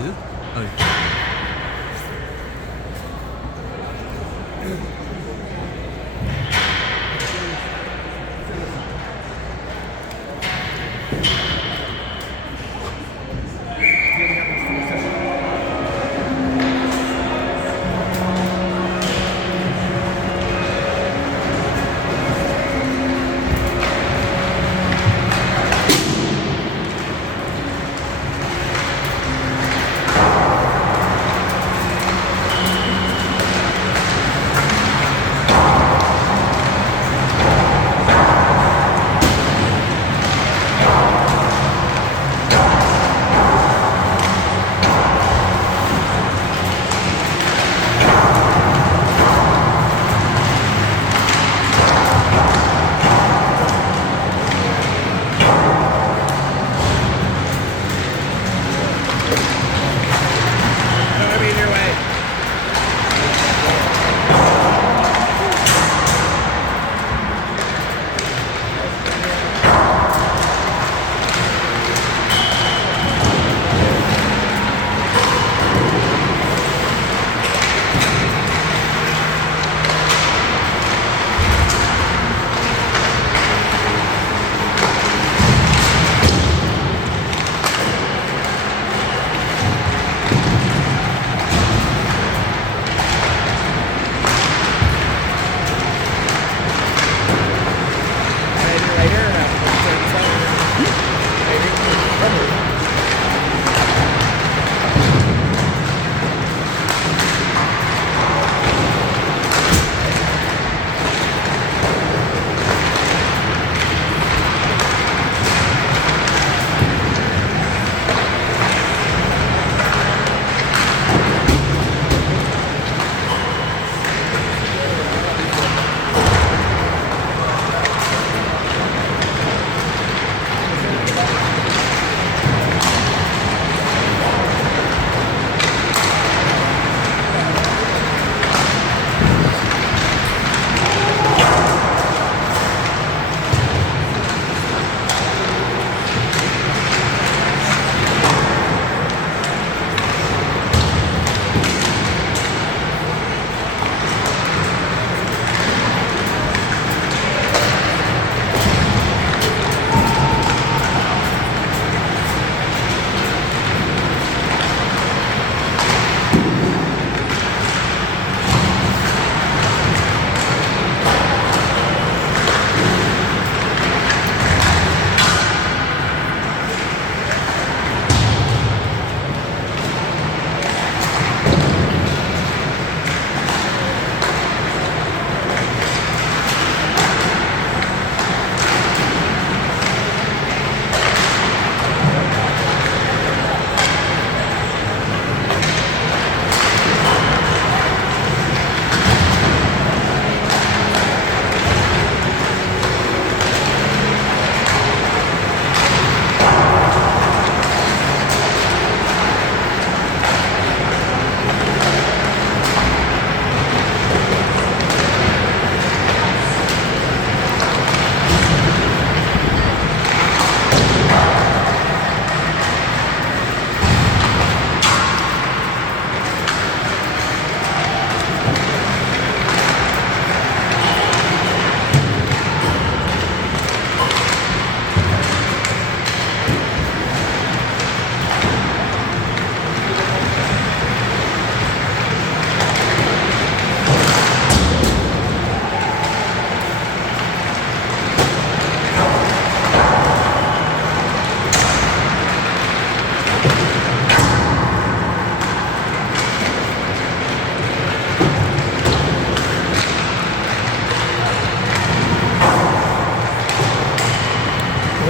Is it? Oh.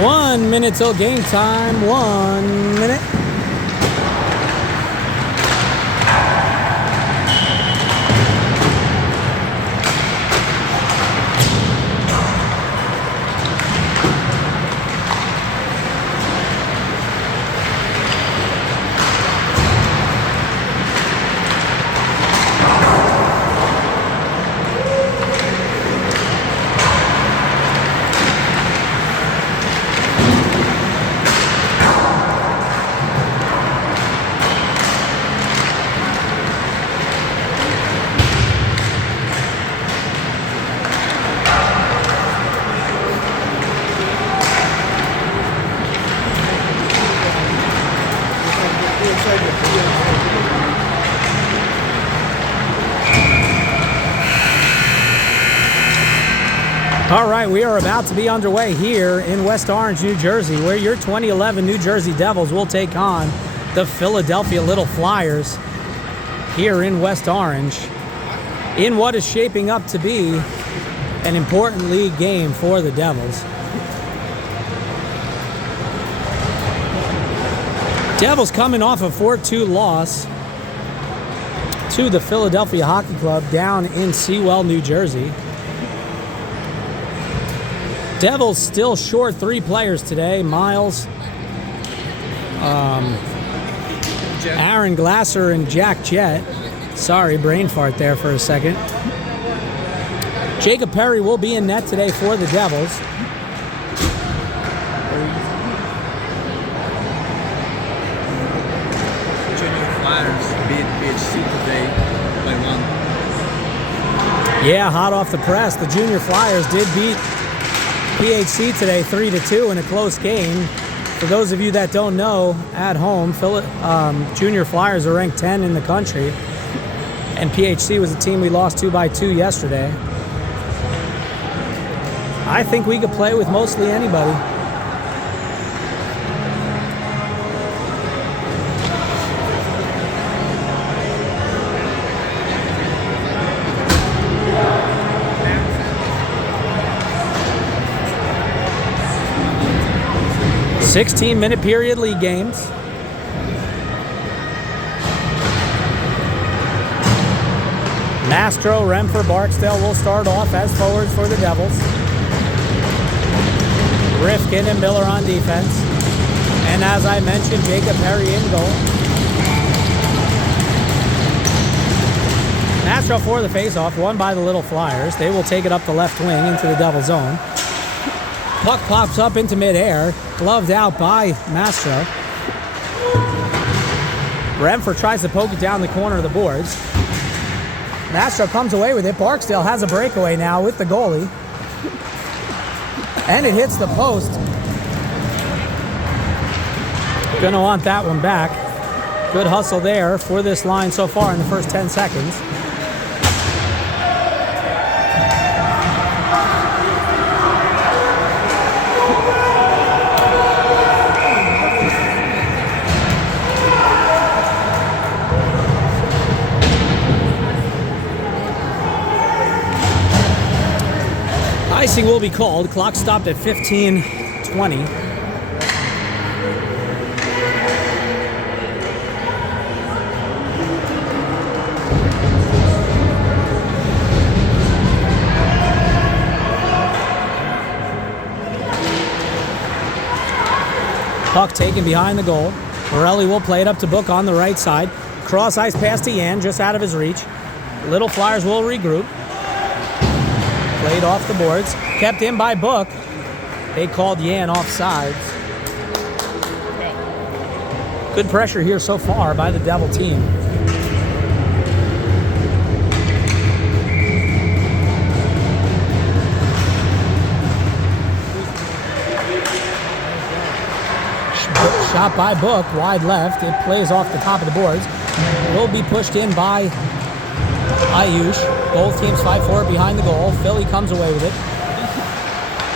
One minute till game time. 1 minute. All right, we are about to be underway here in West Orange, New Jersey, where your 2011 New Jersey Devils will take on the Philadelphia Little Flyers here in West Orange in what is shaping up to be an important league game for the Devils. Devils coming off a 4-2 loss to the Philadelphia Hockey Club down in Sewell, New Jersey. Devils still short 3 players today. Miles, Aaron Glasser, and Jack Jett. Sorry, brain fart there for a second. Jacob Perry will be in net today for the Devils. Junior Flyers beat PHC today by 1. Yeah, hot off the press. The Junior Flyers did beat PHC today 3-2 in a close game. For those of you that don't know, at home, Junior Flyers are ranked 10 in the country, and PHC was a team we lost 2-2 yesterday. I think we could play with mostly anybody. Sixteen-minute period league games. Mastro, Remfer, Barksdale will start off as forwards for the Devils. Rifkin and Miller on defense. And as I mentioned, Jacob Perry in goal. Mastro for the faceoff, won by the Little Flyers. They will take it up the left wing into the Devil zone. Puck pops up into midair, gloved out by Mastro. Remfer tries to poke it down the corner of the boards. Mastro comes away with it. Barksdale has a breakaway now with the goalie. And it hits the post. Gonna want that one back. Good hustle there for this line so far in the first 10 seconds. Icing will be called. Clock stopped at 15:20. Puck taken behind the goal. Morelli will play it up to Book on the right side. Cross ice pass to Yan, just out of his reach. Little Flyers will regroup. Played off the boards, kept in by Book. They called Yan offsides. Good pressure here so far by the Devil team. Shot by Book, wide left. It plays off the top of the boards. Will be pushed in by AYHL. Both teams fight for it behind the goal. Philly comes away with it.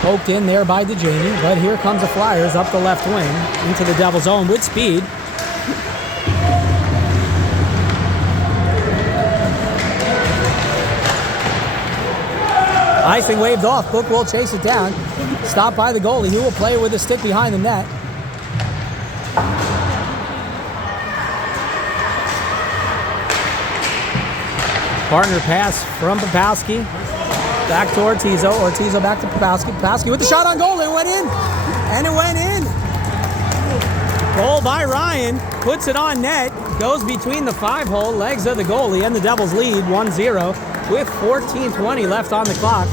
Poked in there by DeJaney, but here comes the Flyers up the left wing into the Devil zone with speed. Icing waved off. Book will chase it down. Stopped by the goalie, who will play with a stick behind the net. Partner pass from Popowski. Back to Ortizo. Ortizo back to Popowski. Popowski with the shot on goal. It went in. And it went in. Goal by Ryan. Puts it on net. Goes between the 5-hole legs of the goalie. And the Devils lead 1-0 with 14:20 left on the clock.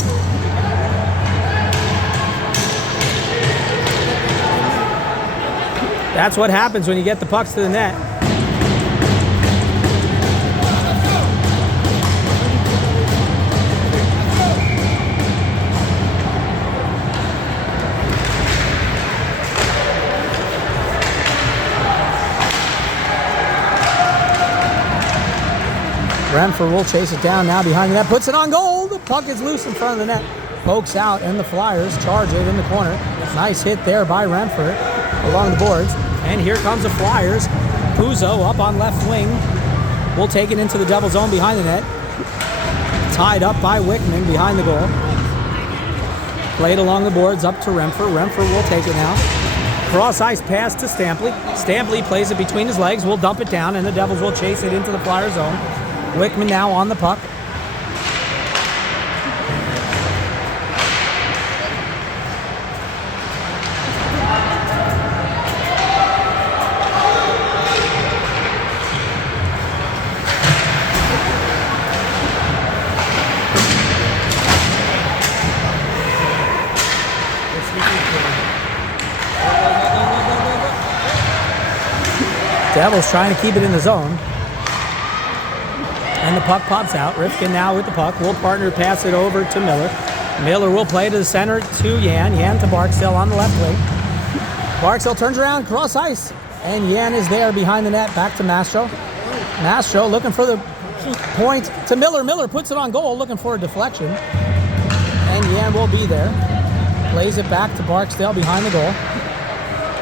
That's what happens when you get the pucks to the net. Renfrew will chase it down now behind the net. Puts it on goal. The puck is loose in front of the net. Pokes out, and the Flyers charge it in the corner. Nice hit there by Renfrew along the boards. And here comes the Flyers. Puzo up on left wing. Will take it into the double zone behind the net. Tied up by Wickman behind the goal. Played along the boards up to Renfrew. Renfrew will take it now. Cross ice pass to Stampley. Stampley plays it between his legs. Will dump it down, and the Devils will chase it into the Flyer zone. Wickman now on the puck. Devils trying to keep it in the zone. And the puck pops out. Rifkin now with the puck. Will partner pass it over to Miller. Miller will play to the center to Yan. Yan to Barksdale on the left wing. Barksdale turns around, cross ice. And Yan is there behind the net. Back to Mastro. Mastro looking for the point to Miller. Miller puts it on goal, looking for a deflection. And Yan will be there. Plays it back to Barksdale behind the goal.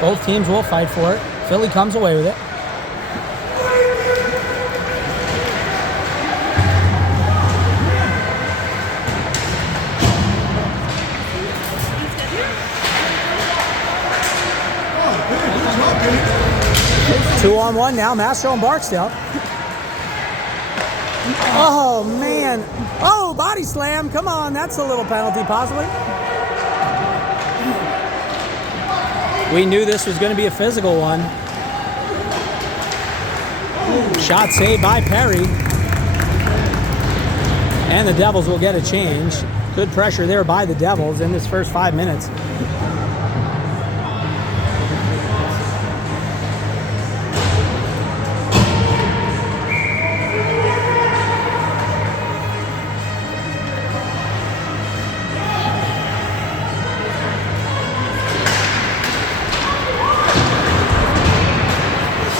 Both teams will fight for it. Philly comes away with it. Two on one now, Mastro and Barksdale. Oh, man. Oh, body slam. Come on, that's a little penalty, possibly. We knew this was going to be a physical one. Shot saved by Perry. And the Devils will get a change. Good pressure there by the Devils in this first 5 minutes.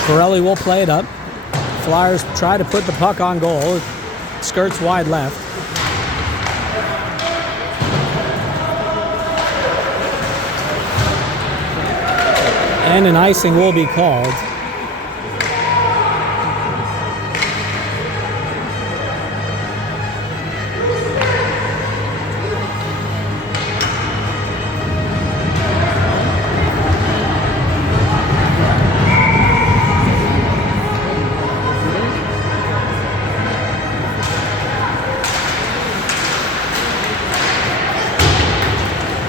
Corelli will play it up. Flyers try to put the puck on goal. It skirts wide left. And an icing will be called.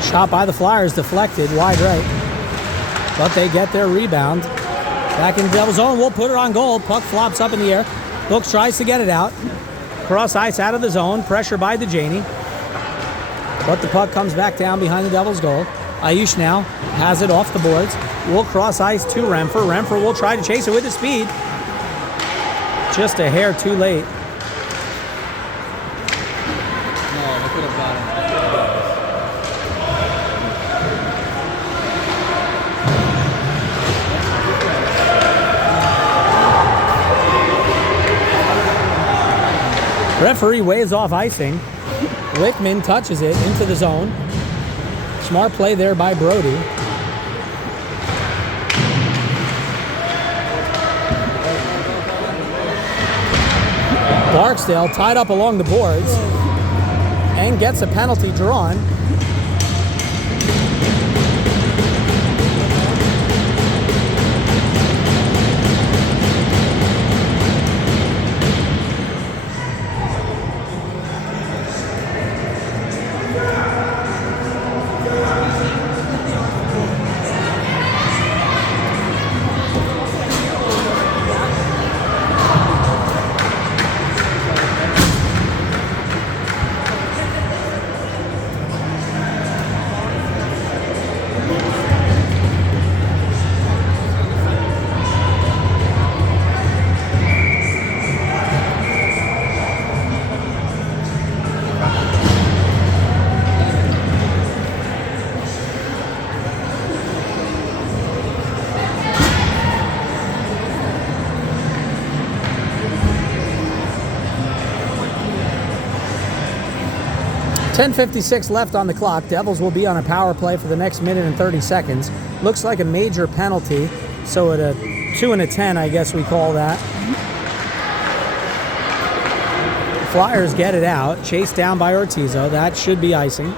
Shot by the Flyers, deflected, wide right. But they get their rebound. Back in the Devils zone, we'll put it on goal. Puck flops up in the air. Hooks tries to get it out. Cross ice out of the zone, pressure by DeJaney. But the puck comes back down behind the Devils goal. AYHL now has it off the boards. Will cross ice to Renfrew. Renfrew will try to chase it with his speed. Just a hair too late. No, they could have got him. Referee waves off icing. Wickman touches it into the zone. Smart play there by Brody. Barksdale tied up along the boards and gets a penalty drawn. 10:56 left on the clock. Devils will be on a power play for the next minute and 30 seconds. Looks like a major penalty. So at a 2 and a 10, I guess we call that. Flyers get it out. Chased down by Ortizo. That should be icing.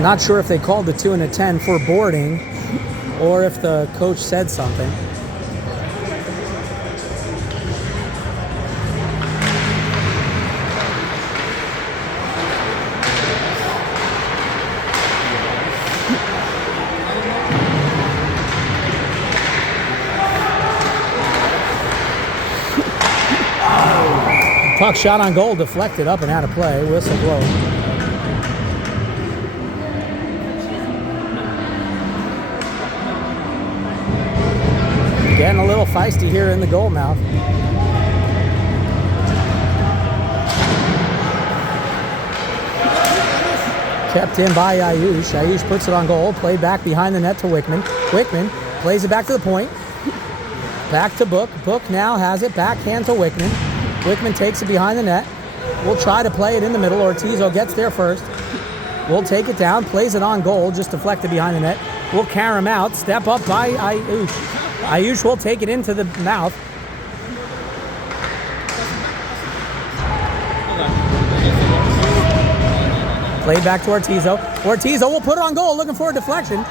Not sure if they called the 2 and a 10 for boarding or if the coach said something. Puck shot on goal, deflected up and out of play. Whistle blown. Getting a little feisty here in the goal mouth. Kept in by AYHL. AYHL puts it on goal. Played back behind the net to Wickman. Wickman plays it back to the point. Back to Book. Book now has it. Backhand to Wickman. Wickman takes it behind the net. We'll try to play it in the middle. Ortizo gets there first. We'll take it down. Plays it on goal. Just deflected behind the net. We'll carry him out. Step up by AYHL. AYHL will take it into the mouth. Played back to Ortizo. Ortizo will put it on goal. Looking for a deflection.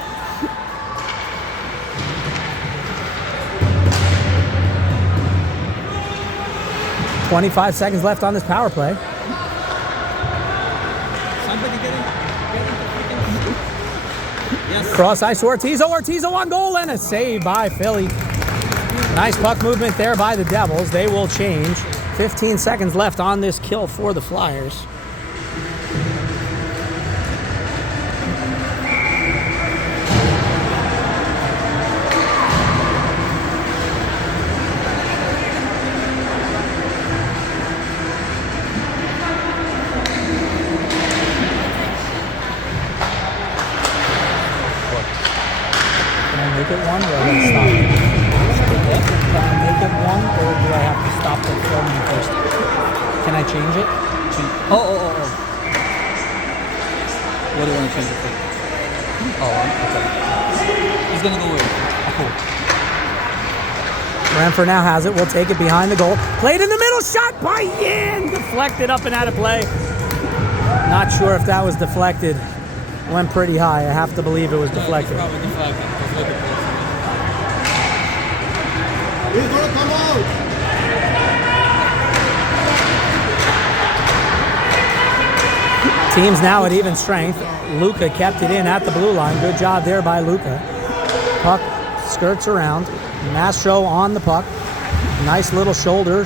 .25 seconds left on this power play. Somebody get it. Yes. Cross ice to Ortizo. Ortizo on goal and a save by Philly. Nice puck movement there by the Devils. They will change. 15 seconds left on this kill for the Flyers. Make it one, or do I have to stop it? Can I make it one, or do I have to stop the filming first? Can I change it? Oh. What do you want to change it for? Oh, okay. He's gonna go with it. Oh. Renfrew now has it. We'll take it behind the goal. Played in the middle. Shot by Yin. Deflected up and out of play. Not sure if that was deflected. Went pretty high. I have to believe it was deflected. It's probably deflected. He's gonna come out. Teams now at even strength. Luca kept it in at the blue line. Good job there by Luca. Puck skirts around. Mastro on the puck. Nice little shoulder.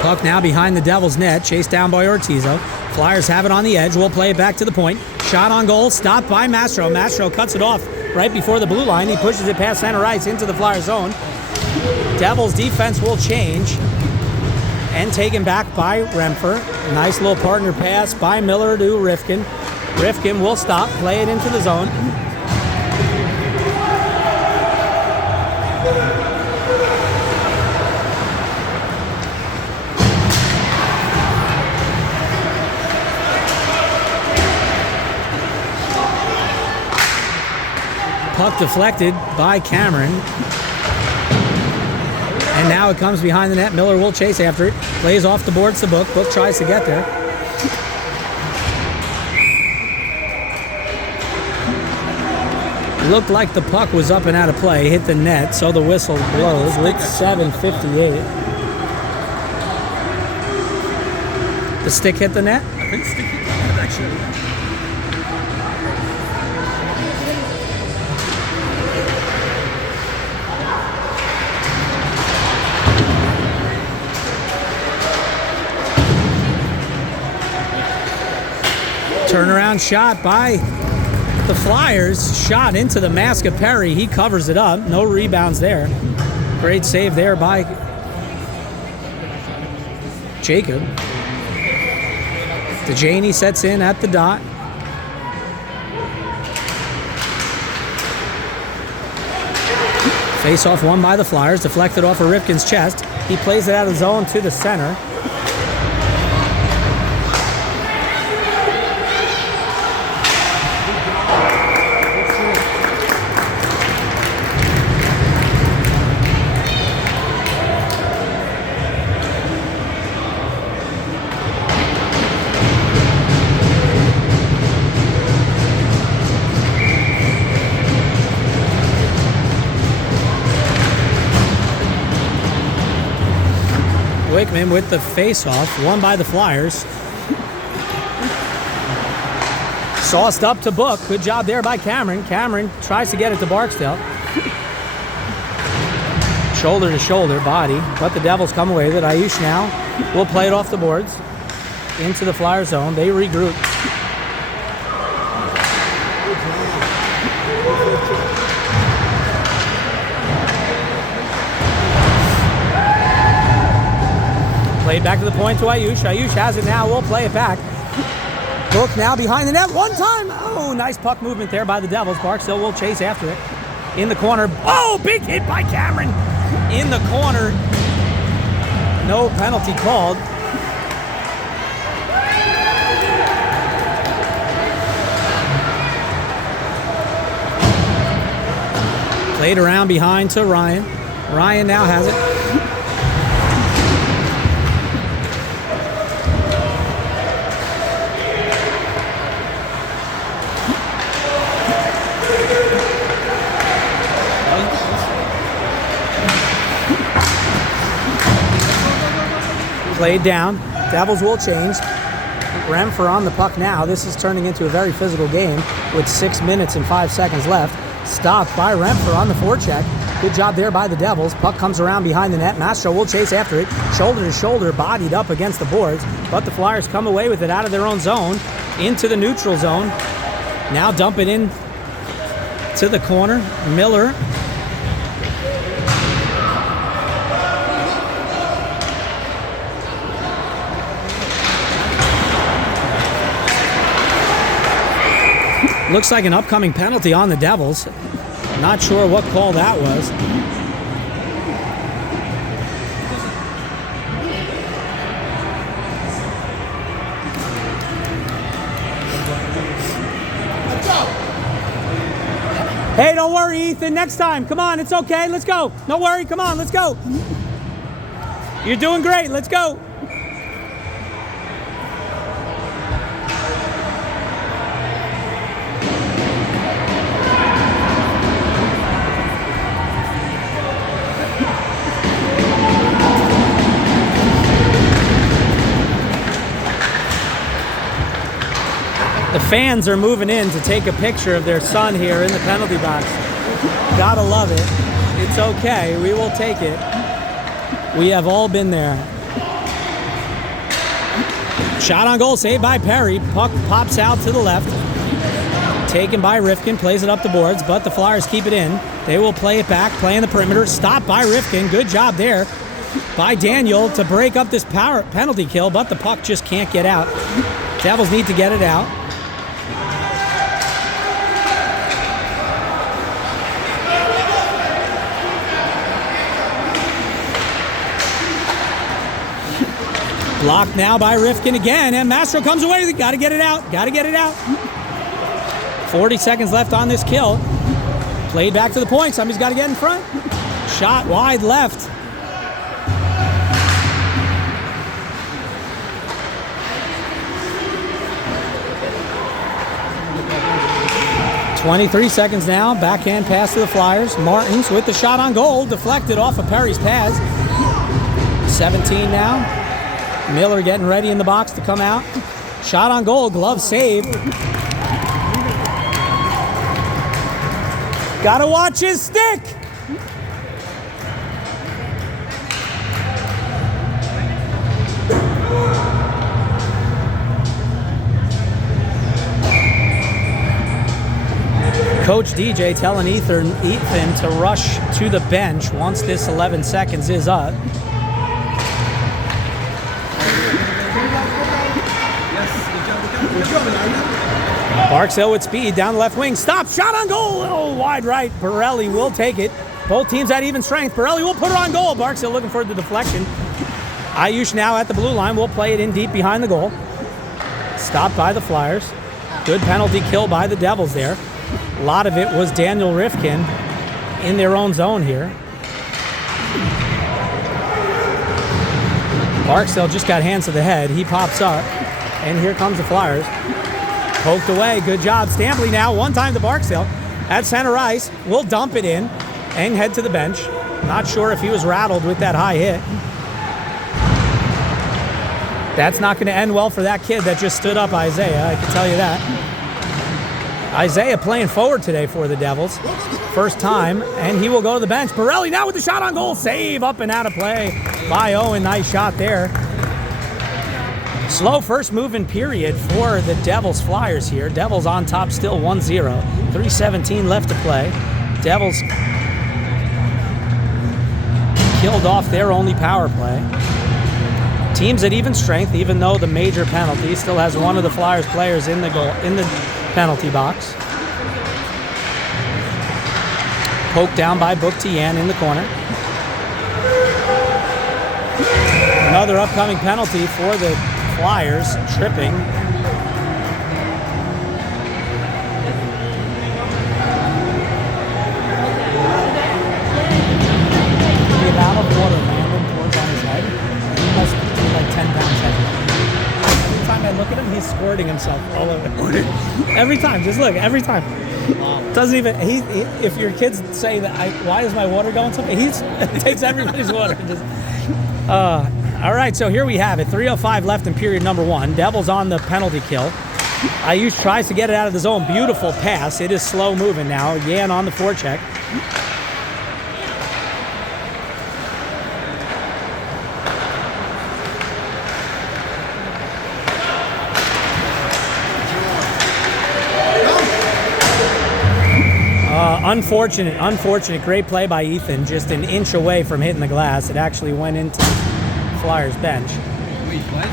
Puck now behind the Devils' net, chased down by Ortizo. Flyers have it on the edge. We'll play it back to the point. Shot on goal, stopped by Mastro. Mastro cuts it off right before the blue line. He pushes it past center ice into the Flyer zone. Devils' defense will change and taken back by Renfrew. Nice little partner pass by Miller to Rifkin. Rifkin will stop, play it into the zone. Puck deflected by Cameron. And now it comes behind the net. Miller will chase after it. Plays off the boards to Book. Book tries to get there. Looked like the puck was up and out of play. Hit the net, so the whistle blows with 7:58. The stick hit the net? I think stick hit the net, actually. Turnaround shot by the Flyers. Shot into the mask of Perry. He covers it up. No rebounds there. Great save there by Jacob. DeJaney sets in at the dot. Face-off won by the Flyers. Deflected off of Rifkin's chest. He plays it out of zone to the center. Wickman with the face-off, won by the Flyers. Sauced up to Book. Good job there by Cameron. Cameron tries to get it to Barksdale. Shoulder to shoulder, body, but the Devils come away with it. AYHL now will play it off the boards into the Flyer zone. They regroup. Played back to the point to AYHL. AYHL has it now. We'll play it back. Book now behind the net. One time. Oh, nice puck movement there by the Devils. Barksdale will chase after it. In the corner. Oh, big hit by Cameron. In the corner. No penalty called. Played around behind to Ryan. Ryan now has it. Played down. Devils will change. Remfer on the puck now. This is turning into a very physical game with 6 minutes and 5 seconds left. Stopped by Remfer on the forecheck. Good job there by the Devils. Puck comes around behind the net. Mastro will chase after it. Shoulder to shoulder, bodied up against the boards. But the Flyers come away with it out of their own zone into the neutral zone. Now dump it in to the corner. Miller. Looks like an upcoming penalty on the Devils. Not sure what call that was. Hey, don't worry, Ethan. Next time. Come on, it's okay. Let's go. Don't worry. Come on, let's go. You're doing great. Let's go. The fans are moving in to take a picture of their son here in the penalty box. Gotta love it. It's okay. We will take it. We have all been there. Shot on goal, saved by Perry. Puck pops out to the left. Taken by Rifkin, plays it up the boards, but the Flyers keep it in. They will play it back, play in the perimeter. Stopped by Rifkin. Good job there by Daniel to break up this power penalty kill, but the puck just can't get out. Devils need to get it out. Blocked now by Rifkin again, and Mastro comes away. Got to get it out. Got to get it out. 40 seconds left on this kill. Played back to the point. Somebody's got to get in front. Shot wide left. .23 seconds now. Backhand pass to the Flyers. Martins with the shot on goal. Deflected off of Perry's pads. 17 now. Miller getting ready in the box to come out. Shot on goal, glove save. Gotta watch his stick. Coach DJ telling Ethan to rush to the bench once this 11 seconds is up. Barksdale with speed down the left wing. Stop. Shot on goal. Oh, wide right. Borelli will take it. Both teams at even strength. Borelli will put it on goal. Barksdale looking for the deflection. Ayush now at the blue line. Will play it in deep behind the goal. Stopped by the Flyers. Good penalty kill by the Devils there. A lot of it was Daniel Rifkin in their own zone here. Barksdale just got hands to the head. He pops up, and here comes the Flyers. Poked away. Good job. Stampley now, one time to Barksdale at center ice. Will dump it in and head to the bench. Not sure if he was rattled with that high hit. That's not going to end well for that kid that just stood up Isaiah, I can tell you that. Isaiah playing forward today for the Devils. First time, and he will go to the bench. Borelli now with the shot on goal. Save up and out of play by Owen. Nice shot there. Slow first moving period for the Devils Flyers here. Devils on top still 1-0. 3:17 left to play. Devils killed off their only power play. Teams at even strength, even though the major penalty still has one of the Flyers players in the penalty box. Poked down by Book Tian in the corner. Another upcoming penalty for the Flyers, tripping. The amount of water Landon pours on his head, he must be like 10 pounds heavy. Every time I look at him, he's squirting himself all over. Every time, just look, every time. Doesn't even, if your kids say that, why is my water going so fast? He takes everybody's water. Just, all right, so here we have it. 3:05 left in period number 1. Devils on the penalty kill. Ayush tries to get it out of the zone. Beautiful pass. It is slow moving now. Yan on the forecheck. Unfortunate. Great play by Ethan. Just an inch away from hitting the glass. It actually went into the Flyers bench. Wait, what?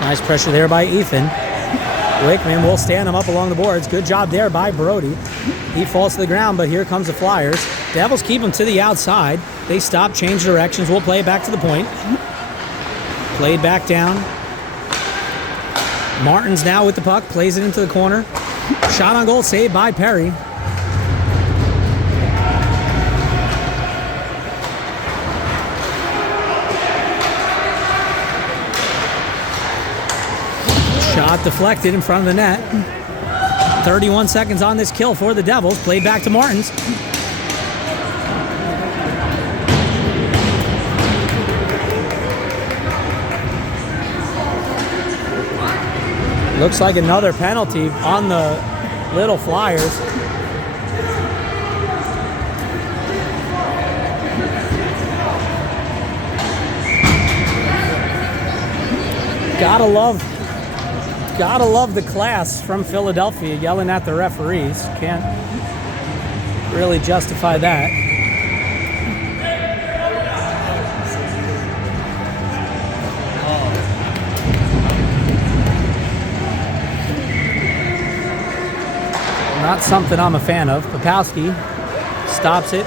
Nice pressure there by Ethan. Wickman will stand him up along the boards. Good job there by Brody. He falls to the ground, but here comes the Flyers. Devils keep him to the outside. They stop, change directions. We'll play it back to the point. Played back down. Martin's now with the puck. Plays it into the corner. Shot on goal, saved by Perry. Shot deflected in front of the net. 31 seconds on this kill for the Devils. Played back to Martins. Looks like another penalty on the Little Flyers. Gotta love the class from Philadelphia yelling at the referees. Can't really justify that. Not something I'm a fan of. Popowski stops it.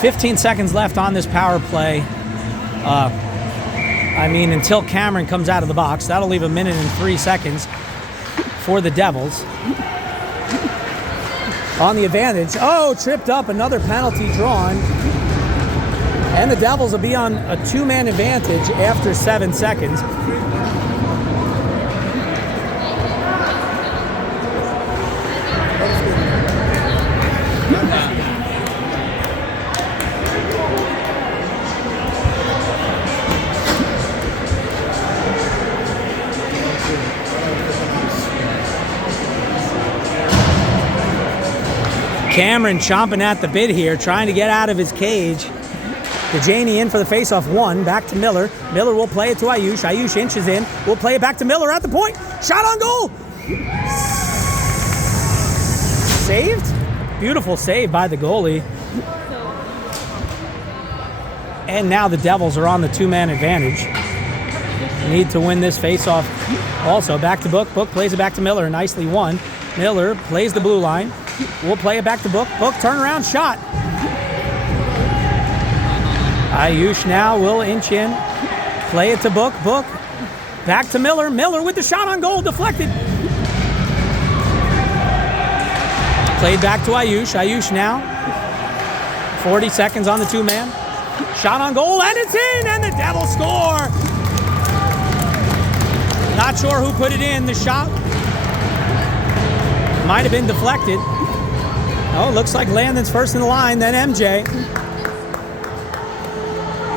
15 seconds left on this power play. Until Cameron comes out of the box, that'll leave 1 minute and 3 seconds for the Devils. On the advantage. Oh, tripped up, another penalty drawn. And the Devils will be on a 2-man advantage after 7 seconds. Cameron chomping at the bit here, trying to get out of his cage. DeJaney in for the faceoff 1, back to Miller. Miller will play it to Ayush. Ayush inches in, will play it back to Miller at the point. Shot on goal! Saved? Beautiful save by the goalie. And now the Devils are on the 2-man advantage. Need to win this faceoff. Also, back to Book. Book plays it back to Miller, nicely won. Miller plays the blue line. We'll play it back to Book. Book, turnaround shot. Ayush now will inch in. Play it to Book. Book. Back to Miller. Miller with the shot on goal. Deflected. Played back to Ayush. Ayush now. 40 seconds on the 2-man. Shot on goal, and it's in, and the Devils score. Not sure who put it in. The shot might have been deflected. Oh, looks like Landon's first in the line, then MJ.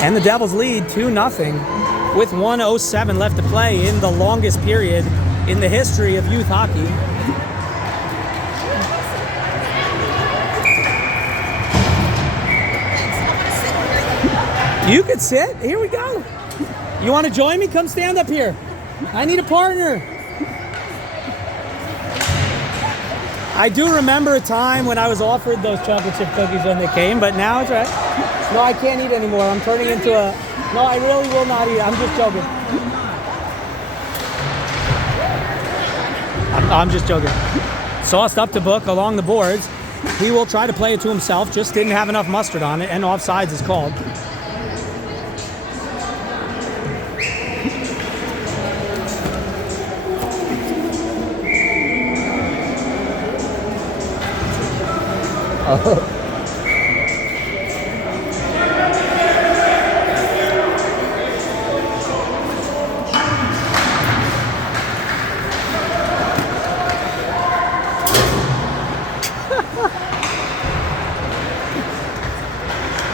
And the Devils lead 2-0 with 1:07 left to play in the longest period in the history of youth hockey. You could sit. Here we go. You want to join me? Come stand up here. I need a partner. I do remember a time when I was offered those chocolate chip cookies when they came, but now it's right. No, I can't eat anymore. I'm turning into a... No, I really will not eat. I'm just joking. I'm just joking. Sauced up to Book along the boards. He will try to play it to himself. Just didn't have enough mustard on it, and offsides is called.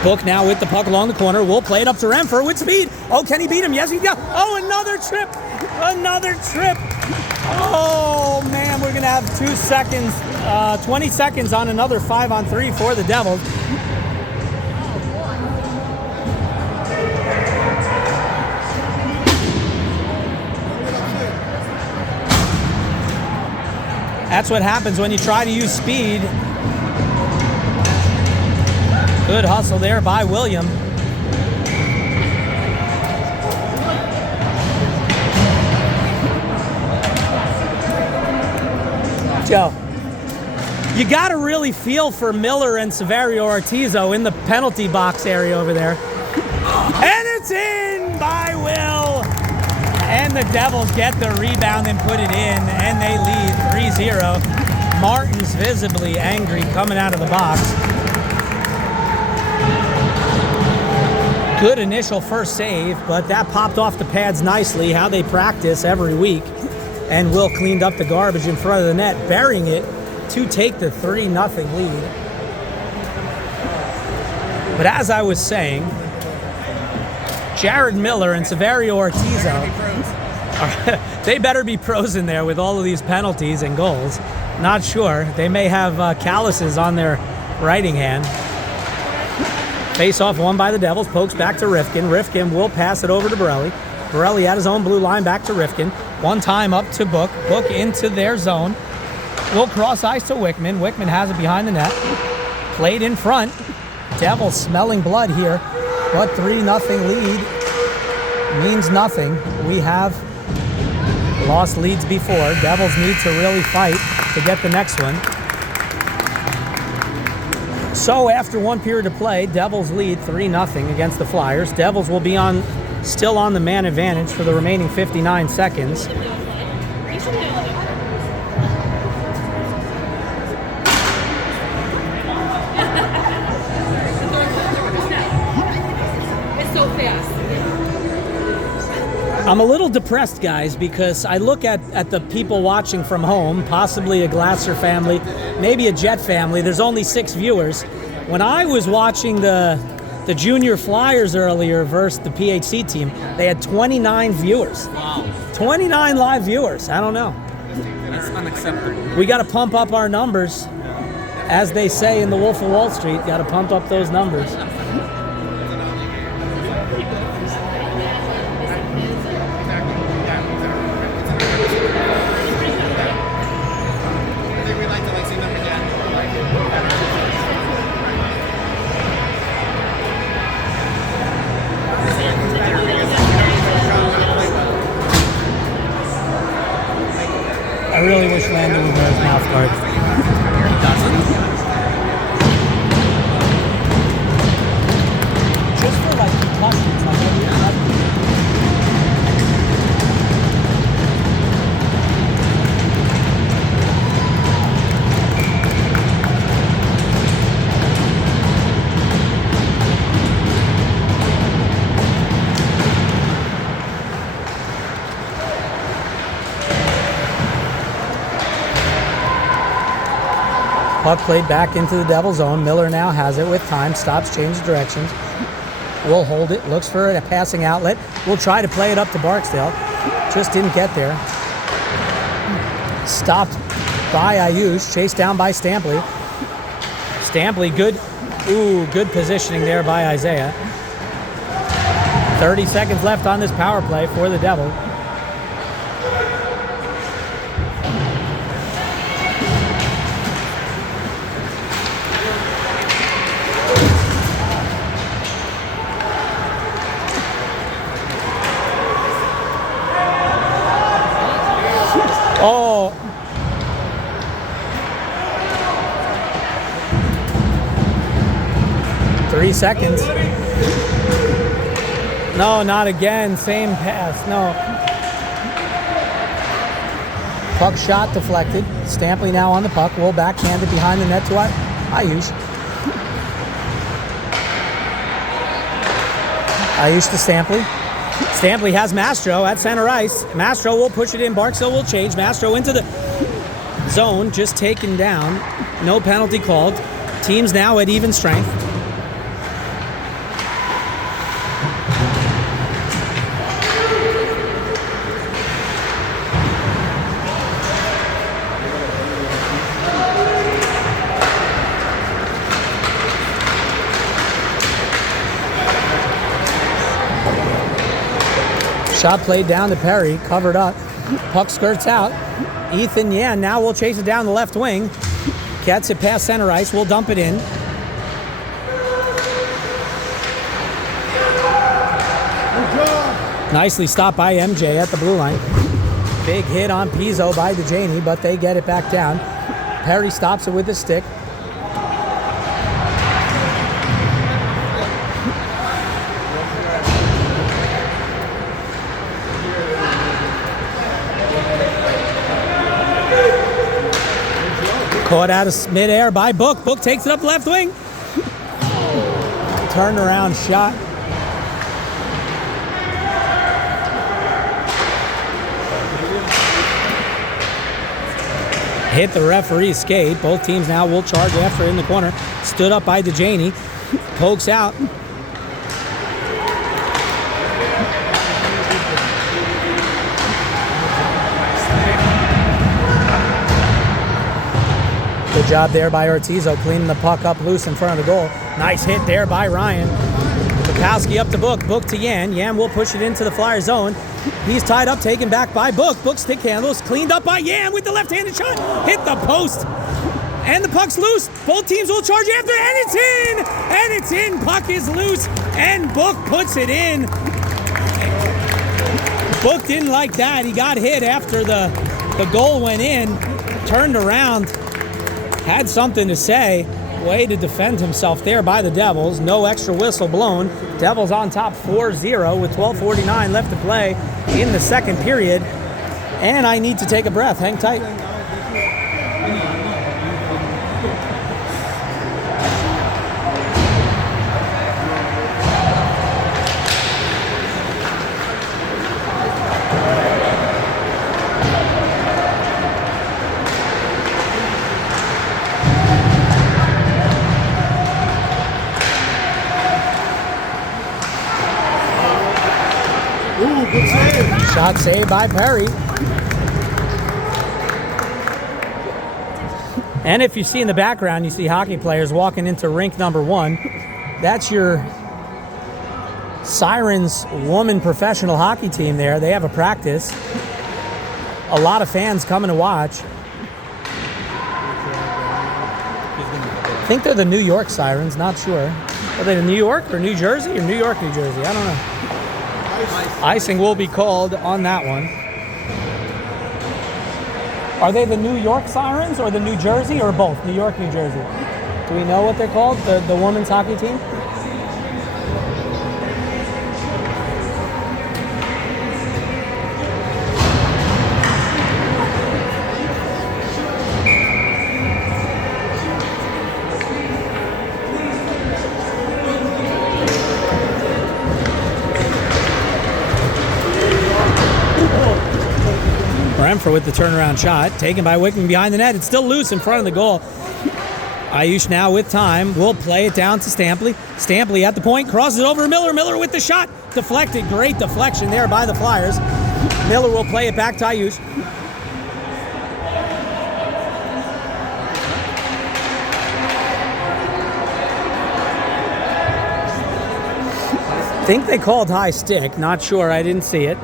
Book now with the puck along the corner. We'll play it up to Renfer with speed. Oh, can he beat him? Yes, he does. Oh, another trip. Another trip. Oh, man, we're going to have 2 seconds, 20 seconds on another 5-on-3 for the Devils. That's what happens when you try to use speed. Good hustle there by William. Joe, you got to really feel for Miller and Saverio Ortizo in the penalty box area over there. And it's in by Will. And the Devils get the rebound and put it in, and they lead 3-0. Martin's visibly angry coming out of the box. Good initial first save, but that popped off the pads nicely, how they practice every week. And Will cleaned up the garbage in front of the net, burying it to take the 3-0 lead. But as I was saying, Jared Miller and Saverio Ortizo, they better be pros in there with all of these penalties and goals. Not sure. They may have calluses on their writing hand. Face-off won by the Devils. Pokes back to Rifkin. Rifkin will pass it over to Borelli. Borelli at his own blue line back to Rifkin. One time up to Book. Book into their zone. Will cross ice to Wickman. Wickman has it behind the net. Played in front. Devils smelling blood here. But 3-0 lead means nothing. We have lost leads before. Devils need to really fight to get the next one. So after 1 period of play, Devils lead 3-0 against the Flyers. Devils will be still on the man advantage for the remaining 59 seconds. I'm a little depressed, guys, because I look at the people watching from home, possibly a Glasser family, maybe a Jet family. There's only 6 viewers. When I was watching the Junior Flyers earlier versus the PHC team, they had 29 viewers. Wow. 29 live viewers. I don't know. That's unacceptable. We got to pump up our numbers. As they say in The Wolf of Wall Street, got to pump up those numbers. I really wish Landon would wear his mouth guard. Just for like concussions, like puck played back into the Devil zone. Miller now has it with time. Stops, changes directions. Will hold it. Looks for a passing outlet. We'll try to play it up to Barksdale. Just didn't get there. Stopped by Ayush. Chased down by Stampley. Stampley, good positioning there by Isaiah. 30 seconds left on this power play for the Devil. Oh. Three seconds. No, not again. Same pass. No. Puck shot deflected. Stampley now on the puck. Will backhand it behind the net to Ayush. Ayush to Stampley. Stampley has Mastro at center ice. Mastro will push it in. Barksdale will change. Mastro into the zone, just taken down. No penalty called. Teams now at even strength. Shot played down to Perry, covered up. Puck skirts out. Ethan Yan now will chase it down the left wing. Gets it past center ice. We'll dump it in. Nicely stopped by MJ at the blue line. Big hit on Pizzo by DeJaney, but they get it back down. Perry stops it with his stick. Caught out of midair by Book. Book takes it up left wing. Turned around shot. Hit the referee's skate. Both teams now will charge after in the corner. Stood up by DeJaney. Pokes out. Good job there by Ortizo, cleaning the puck up loose in front of the goal. Nice hit there by Ryan. Bukowski up to Book. Book to Yan. Yan will push it into the Flyer zone. He's tied up, taken back by Book. Book stick handles, cleaned up by Yan with the left-handed shot. Hit the post. And the puck's loose. Both teams will charge after, and it's in! And it's in. Puck is loose, and Book puts it in. Book didn't like that. He got hit after the goal went in. Turned around. Had something to say. way to defend himself there by the Devils. No extra whistle blown. Devils on top 4-0 with 12:49 left to play in the second period. And I need to take a breath. Hang tight. Ooh, good save. Shot saved by Perry. And if you see in the background, you see hockey players walking into rink number 1. That's your Sirens woman professional hockey team there. They have a practice. A lot of fans coming to watch. I think they're the New York Sirens, not sure. Are they New York or New Jersey or New York, New Jersey? I don't know. Icing will be called on that one. Are they the New York Sirens or the New Jersey or both? New York, New Jersey. Do we know what they're called? The women's hockey team? Bremfer with the turnaround shot, taken by Wickman behind the net. It's still loose in front of the goal. AYHL now with time will play it down to Stampley. Stampley at the point, crosses it over to Miller. Miller with the shot, deflected. Great deflection there by the Flyers. Miller will play it back to AYHL. I think they called high stick. Not sure. I didn't see it.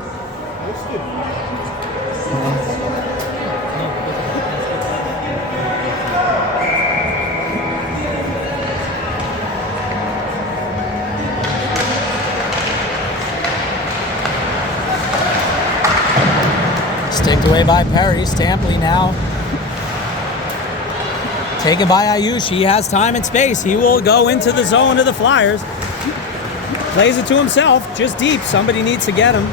Sticked away by Perry. Stampley now taken by AYHL. He has time and space. He will go into the zone of the Flyers. Plays it to himself, just deep. Somebody needs to get him.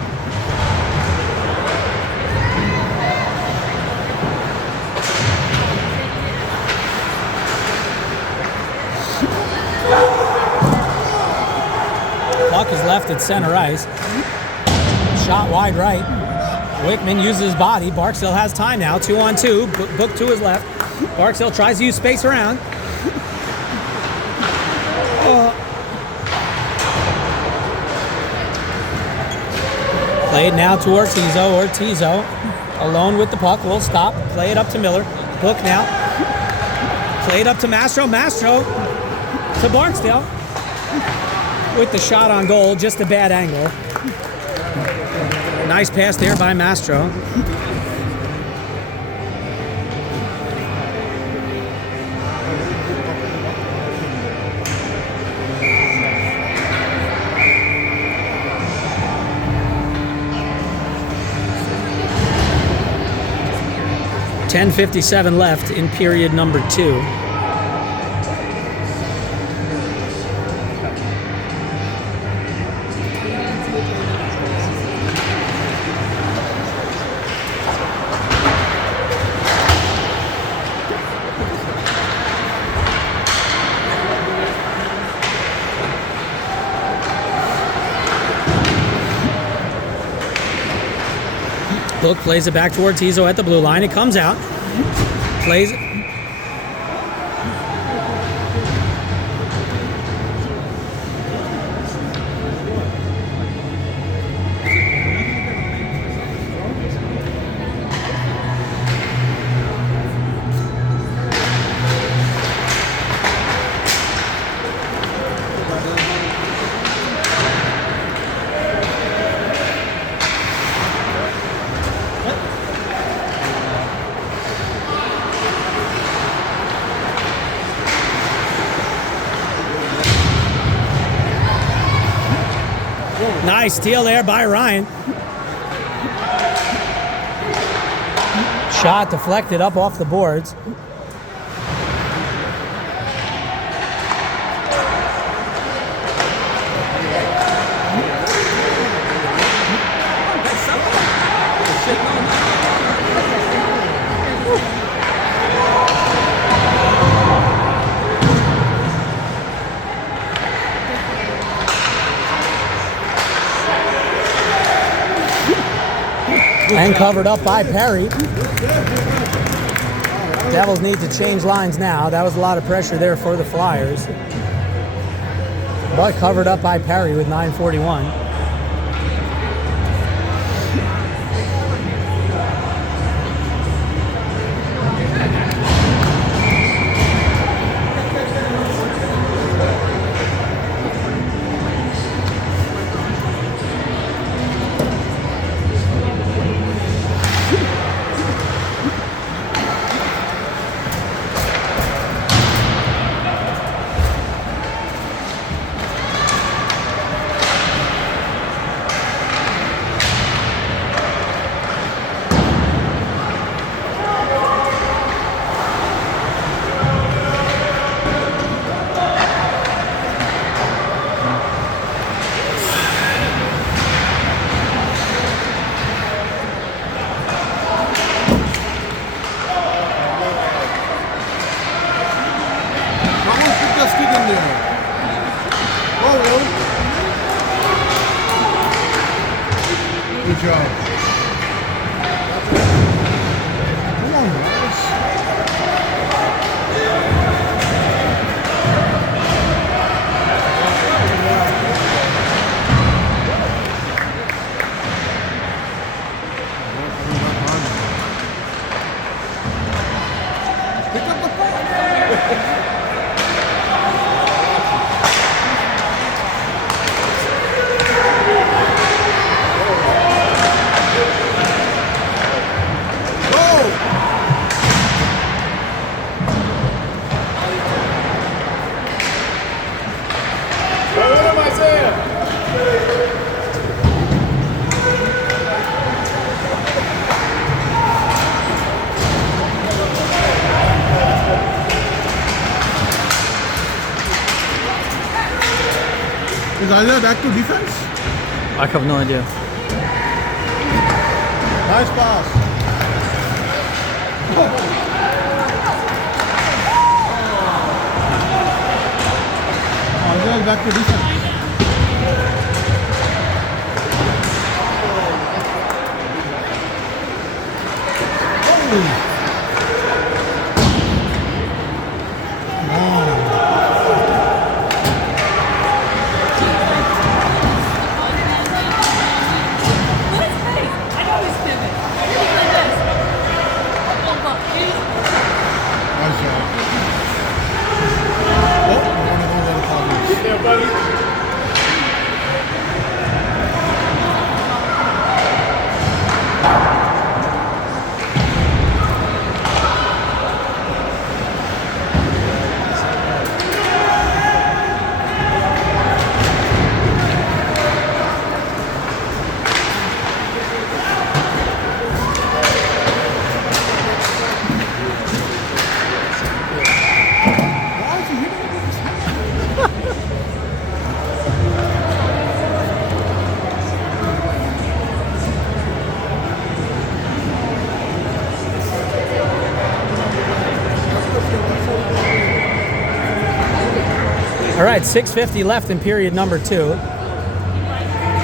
Puck is left at center ice. Shot wide right. Wickman uses his body. Barksdale has time now. 2-on-2. Book to his left. Barksdale tries to use space around. Played now to Ortizo. Ortizo alone with the puck. Will stop. Play it up to Miller. Book now. Played up to Mastro. Mastro to Barksdale. With the shot on goal. Just a bad angle. Nice pass there by Mastro. .10:57 left in period number 2. Book plays it back to Ortizo at the blue line. It comes out. Plays it. Nice steal there by Ryan. Shot deflected up off the boards. And covered up by Perry. Devils need to change lines now. That was a lot of pressure there for the Flyers. But covered up by Perry with 9:41. Good job. Come on, guys. Pick up the phone. Is Isaiah back to defense? I have no idea. Nice pass. Isaiah back to defense. All right, 6:50 left in period number 2.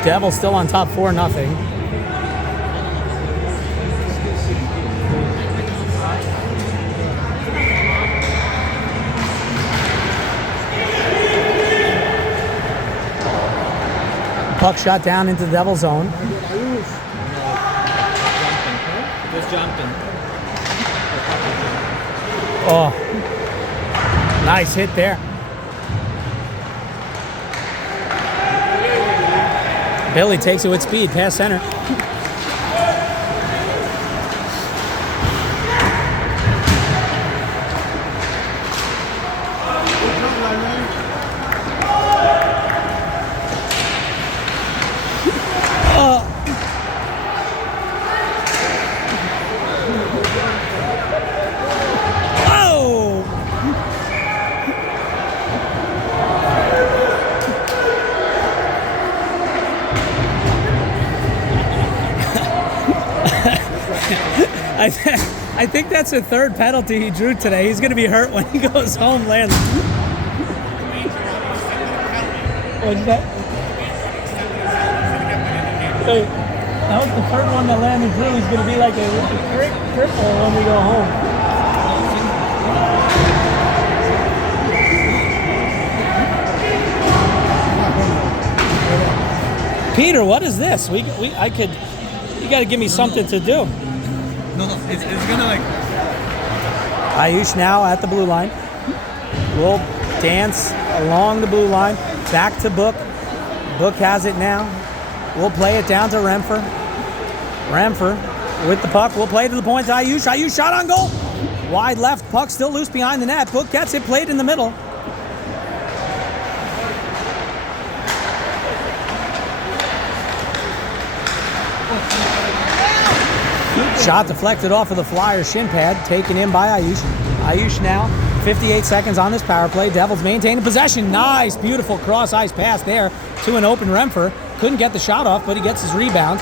Devils still on top 4-0. Puck shot down into the Devil zone. Just jumping. Oh, nice hit there. Billy takes it with speed, past center. I think that's the third penalty he drew today. He's going to be hurt when he goes home, Lance. What's that? Hey. That was the third one that landed through. He's going to be like a cripple when we go home. Peter, what is this? You got to give me something to do. No, it's gonna like. Ayush now at the blue line. Will dance along the blue line. Back to Book. Book has it now. We'll play it down to Remfer. Remfer with the puck. We'll play it to the point to Ayush. Ayush shot on goal. Wide left. Puck still loose behind the net. Book gets it. Played in the middle. Shot deflected off of the Flyers shin pad, taken in by Ayush. Ayush now, 58 seconds on this power play. Devils maintaining possession. Nice, beautiful cross-ice pass there to an open Remfer. Couldn't get the shot off, but he gets his rebound.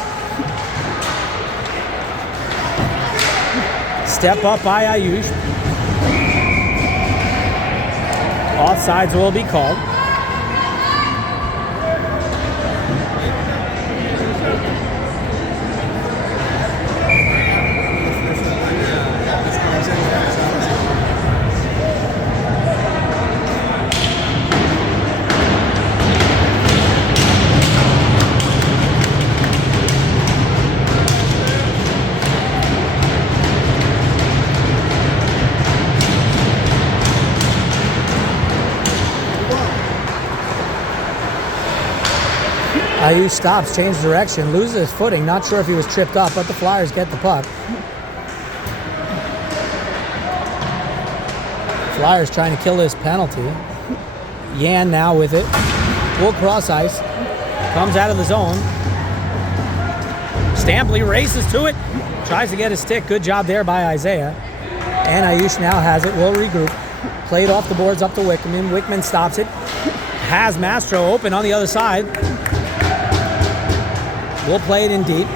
Step up by Ayush. Offsides will be called. Ayush stops, changes direction, loses his footing. Not sure if he was tripped up, but the Flyers get the puck. Flyers trying to kill this penalty. Yan now with it. Will cross ice. Comes out of the zone. Stampley races to it. Tries to get his stick. Good job there by Isaiah. And Ayush now has it. Will regroup. Played off the boards up to Wickman. Wickman stops it. Has Mastro open on the other side. We'll play it in deep.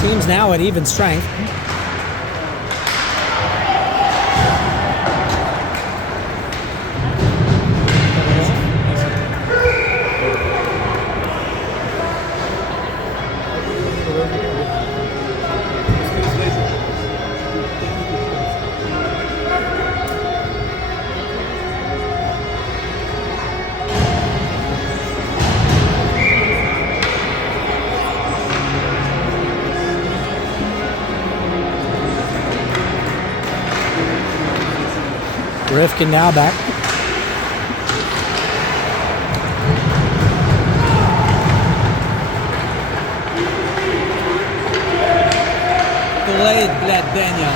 Teams now at even strength. Rifkin now back. Delayed Bled Daniel.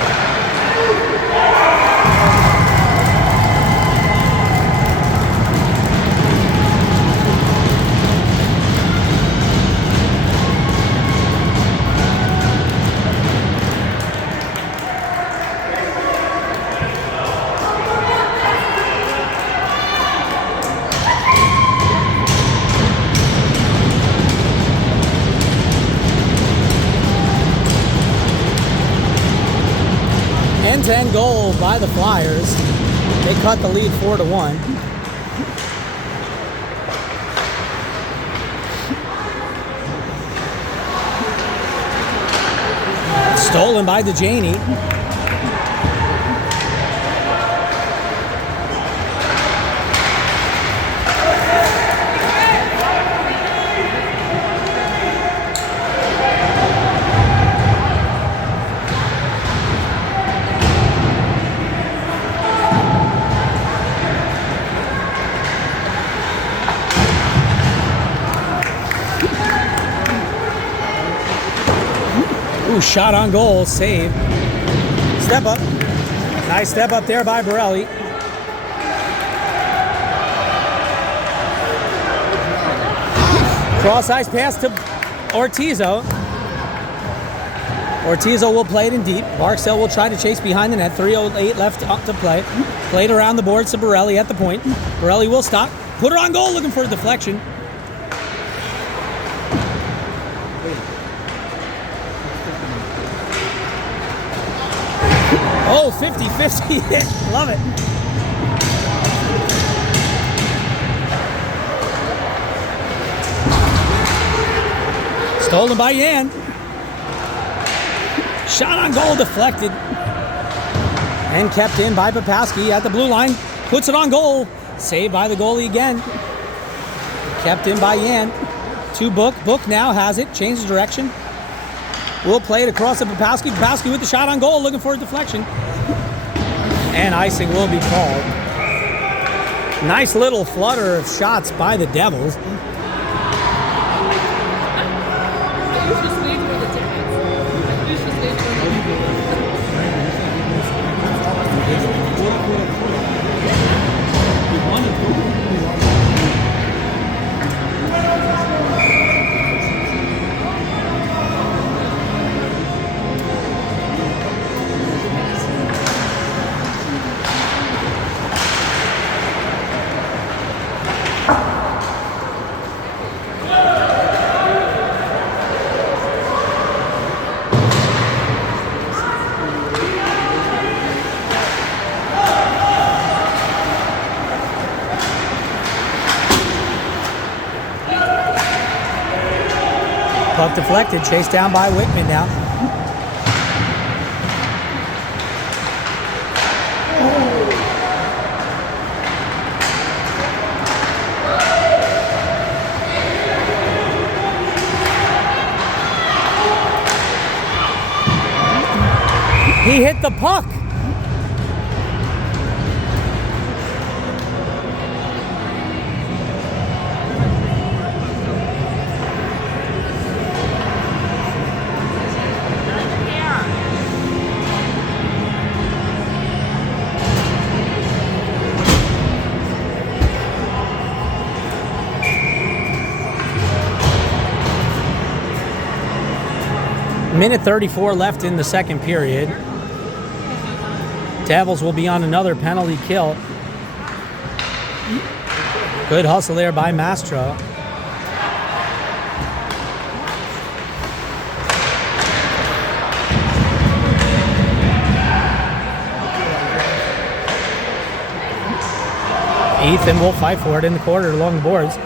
End-to-end goal by the Flyers. They cut the lead 4-1. Stolen by DeJaney. Ooh, shot on goal, save. Step up. Nice step up there by Borelli. Cross ice pass to Ortizo. Ortizo will play it in deep. Barksdale will try to chase behind the net. 3:08 left up to play. Played around the boards to Borelli at the point. Borelli will stop. Put it on goal, looking for a deflection. Oh, 50-50 hit. Love it. Stolen by Yan. Shot on goal deflected. And kept in by Popowski at the blue line. Puts it on goal. Saved by the goalie again. Kept in by Yan. To Book. Book now has it. Changes direction. Will play it across to Popowski. Popowski with the shot on goal. Looking for a deflection. And icing will be called. Nice little flutter of shots by the Devils. Puck deflected, chased down by Wickman now. He hit the puck. Minute 34 left in the second period. Devils will be on another penalty kill. Good hustle there by Mastro. Ethan will fight for it in the corner along the boards.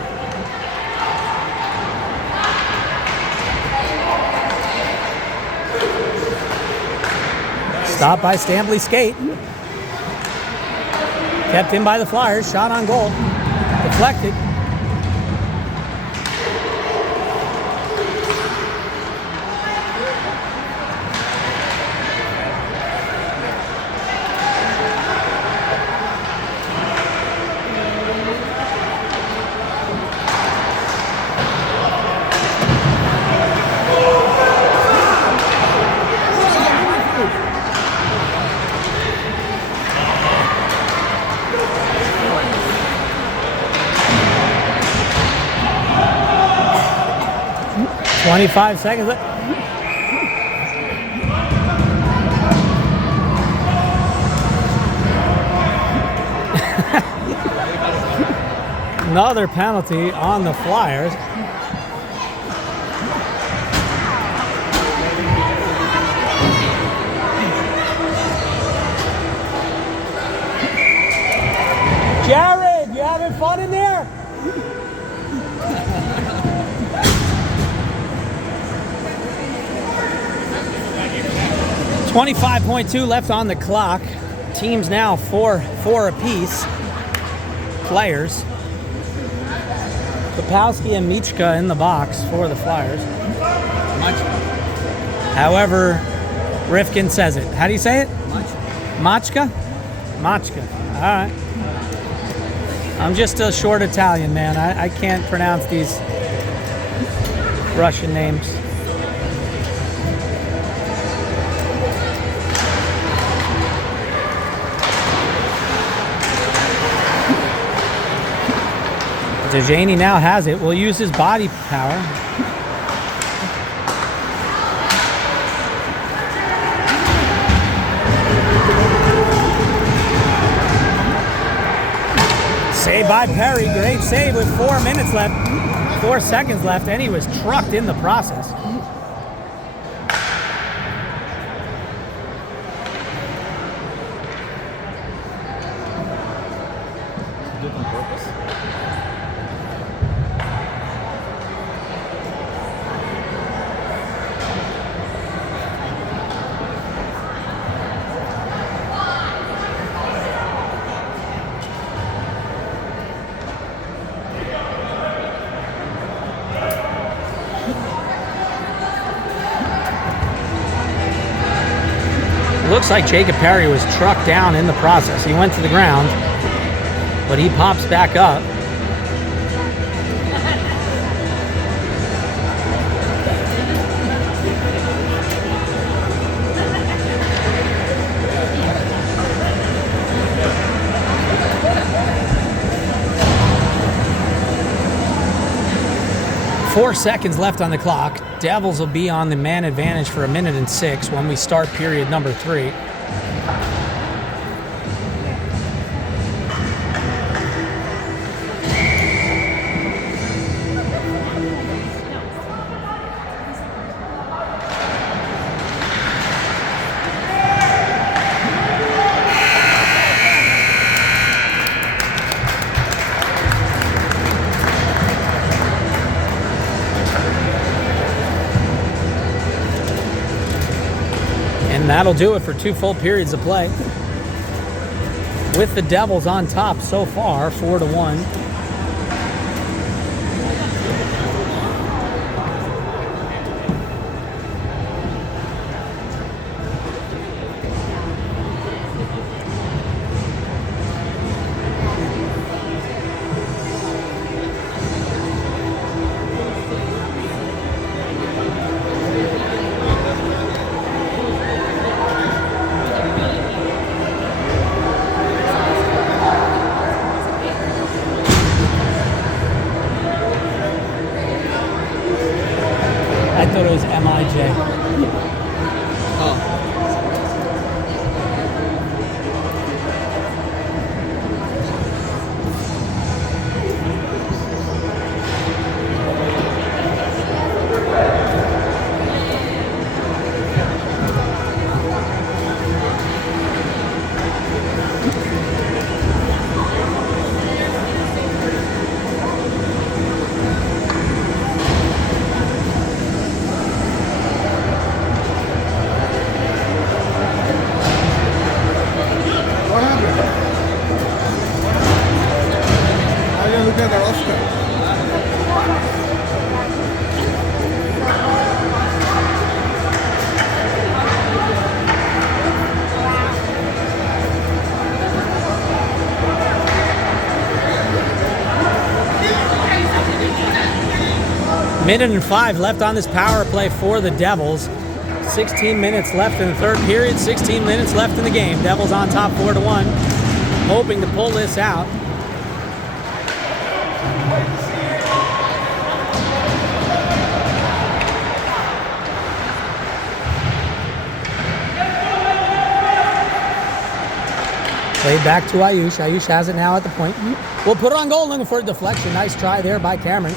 Stopped by Stampley's skate. Kept in by the Flyers. Shot on goal. Deflected. .25 seconds left. Another penalty on the Flyers. Jared, you having fun in there? 25.2 left on the clock. Teams now 4 apiece. Players. Popowski and Michka in the box for the Flyers. However, Rifkin says it. How do you say it? Machka? Machka. All right. I'm just a short Italian, man. I can't pronounce these Russian names. Dejaney now has it. Will use his body power. Save by Perry. Great save with 4 minutes left. 4 seconds left, and he was trucked in the process. Looks like Jacob Perry was trucked down in the process. He went to the ground, but he pops back up. Four seconds left on the clock. Devils will be on the man advantage for 1:06 when we start period number 3. And that'll do it for 2 full periods of play. With the Devils on top so far, 4-1. I thought it was M-I-J. Oh. What happened? I didn't look at the roster. Minute and 5 left on this power play for the Devils. 16 minutes left in the third period, 16 minutes left in the game. Devils on top 4-1, hoping to pull this out. Played back to Ayush. Ayush has it now at the point. We'll put it on goal, looking for a deflection. Nice try there by Cameron.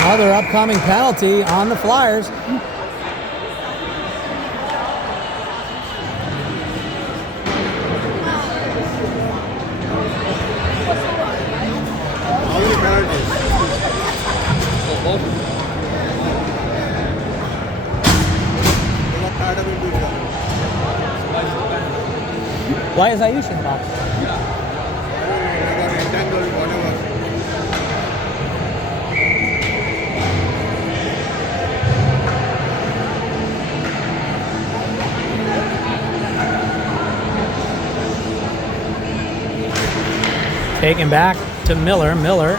Another upcoming penalty on the Flyers. How many penalties? They got tied up into each other. Why is Ayush in the box? They got entangled, whatever. Taken back to Miller. Miller.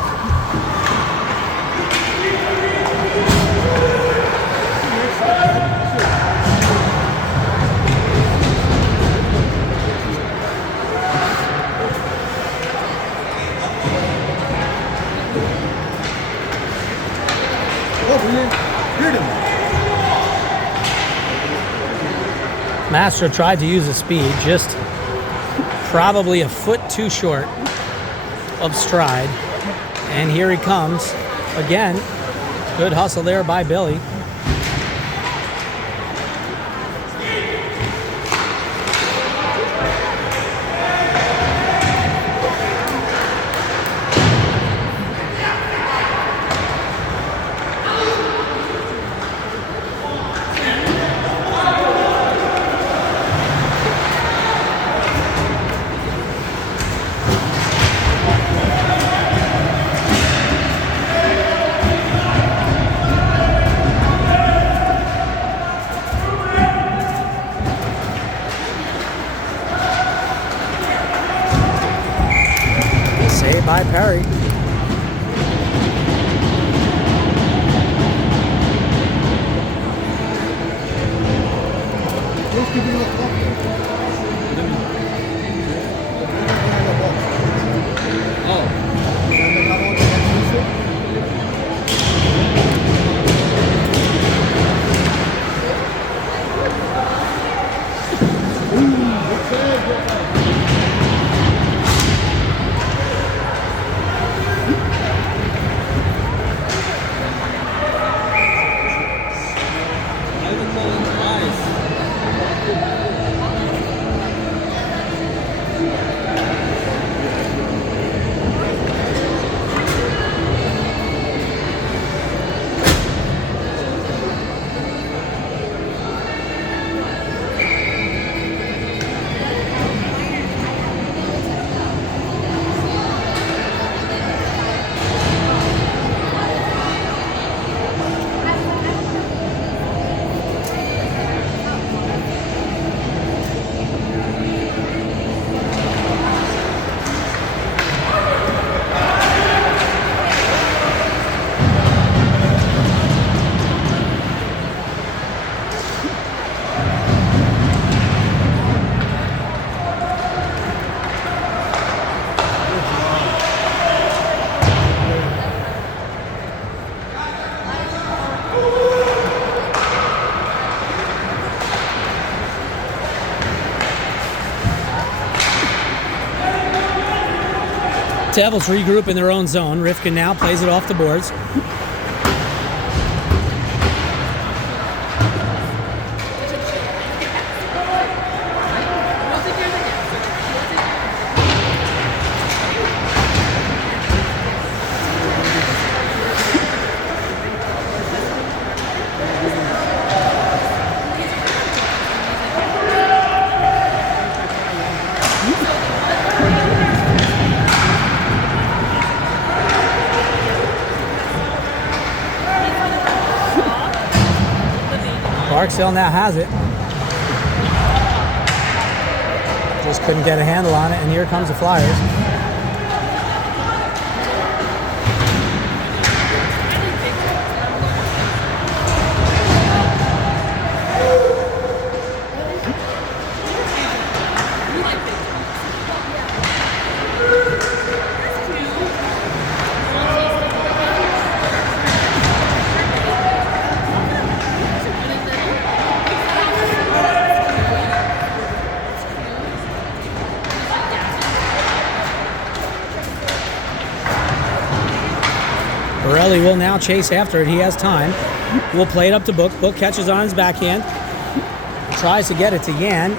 Oh, brilliant. Hit him. Mastro tried to use the speed, just Probably a foot too short of stride. And here he comes again. Good hustle there by Billy. Saved by Perry. Devils regroup in their own zone. Rifkin now plays it off the boards. Clarksville now has it. Just couldn't get a handle on it, and here comes the Flyers. Borelli will now chase after it. He has time. We'll play it up to Book. Book catches on his backhand. Tries to get it to Yan.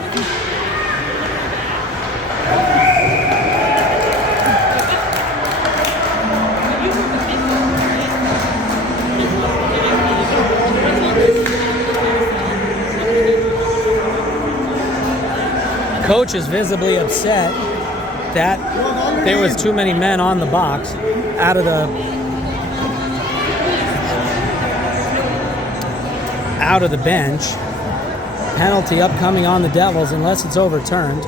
Coach is visibly upset that there was too many men on the box out of the bench. Penalty upcoming on the Devils unless it's overturned.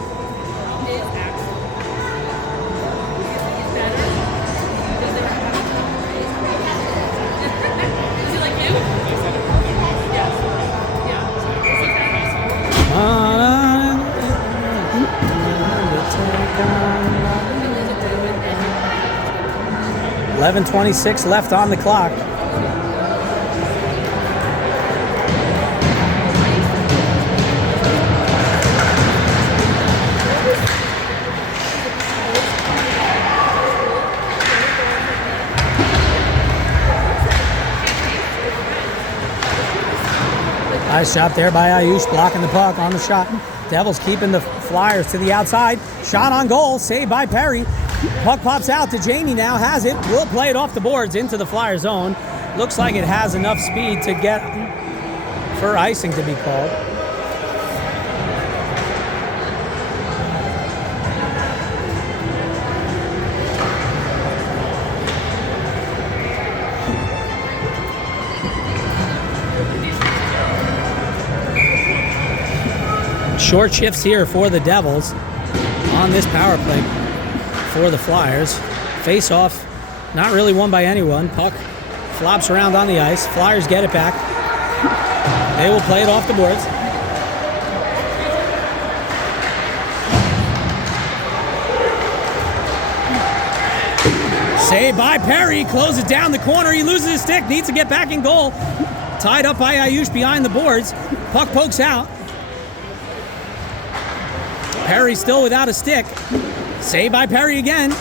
.11:26 left on the clock. Nice shot there by Ayush, blocking the puck on the shot. Devils keeping the Flyers to the outside. Shot on goal, saved by Perry. Puck pops out to Jamie now, has it. Will play it off the boards into the Flyer zone. Looks like it has enough speed to get for icing to be called. Short shifts here for the Devils on this power play for the Flyers. Face off, not really won by anyone. Puck flops around on the ice. Flyers get it back. They will play it off the boards. Saved by Perry, closes down the corner. He loses his stick, needs to get back in goal. Tied up by Ayush behind the boards. Puck pokes out. Perry still without a stick. Saved by Perry again.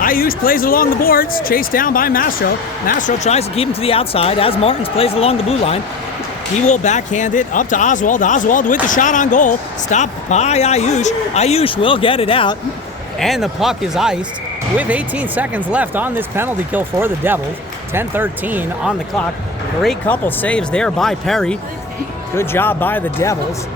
Ayush plays it along the boards. Chased down by Mastro. Mastro tries to keep him to the outside as Martins plays along the blue line. He will backhand it up to Oswald. Oswald with the shot on goal. Stopped by Ayush. Ayush will get it out. And the puck is iced with 18 seconds left on this penalty kill for the Devils. 10:13 on the clock. Great couple saves there by Perry. Good job by the Devils.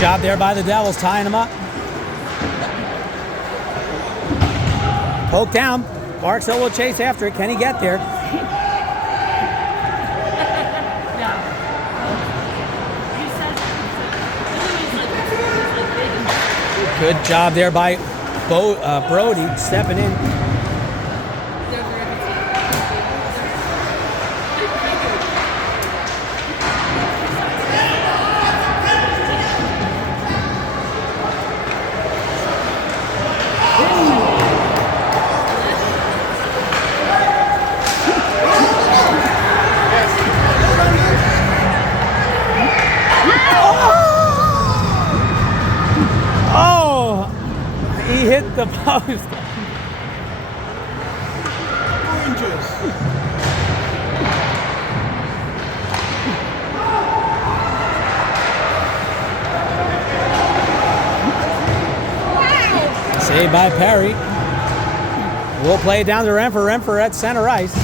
Job there by the Devils, tying him up. Poke down. Barksdale will chase after it. Can he get there? Good job there by Brody stepping in. He hit the post. 2 inches. Saved by Perry. We'll play it down to Renfer. Renfer at center ice.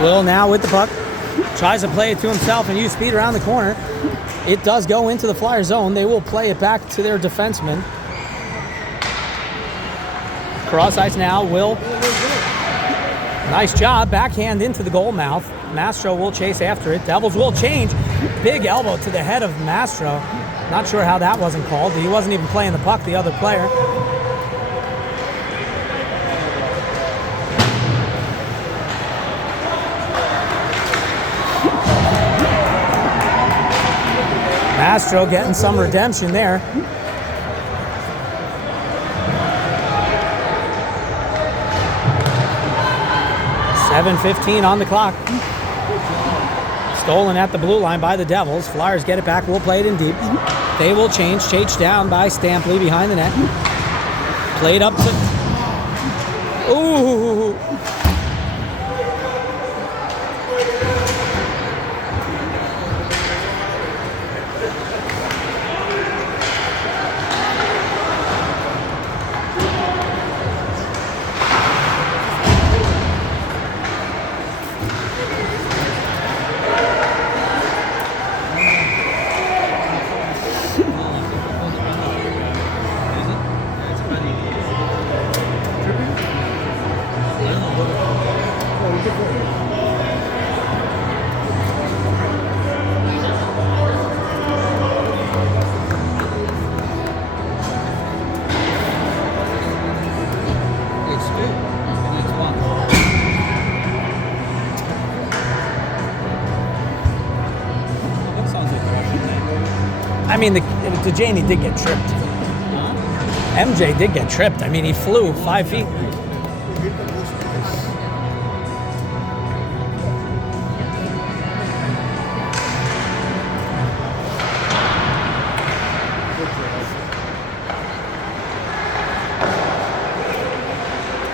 Will now with the puck. Tries to play it to himself and use speed around the corner. It does go into the Flyer zone. They will play it back to their defenseman. Cross ice now. Will. Nice job. Backhand into the goal mouth. Mastro will chase after it. Devils will change. Big elbow to the head of Mastro. Not sure how that wasn't called. He wasn't even playing the puck, the other player. Mastro getting some redemption there. .7:15 on the clock. Stolen at the blue line by the Devils. Flyers get it back. We'll play it in deep. They will change. Chased down by Stampley behind the net. Played up to... Ooh! I mean, Dejaney did get tripped. MJ did get tripped. I mean, he flew 5 feet.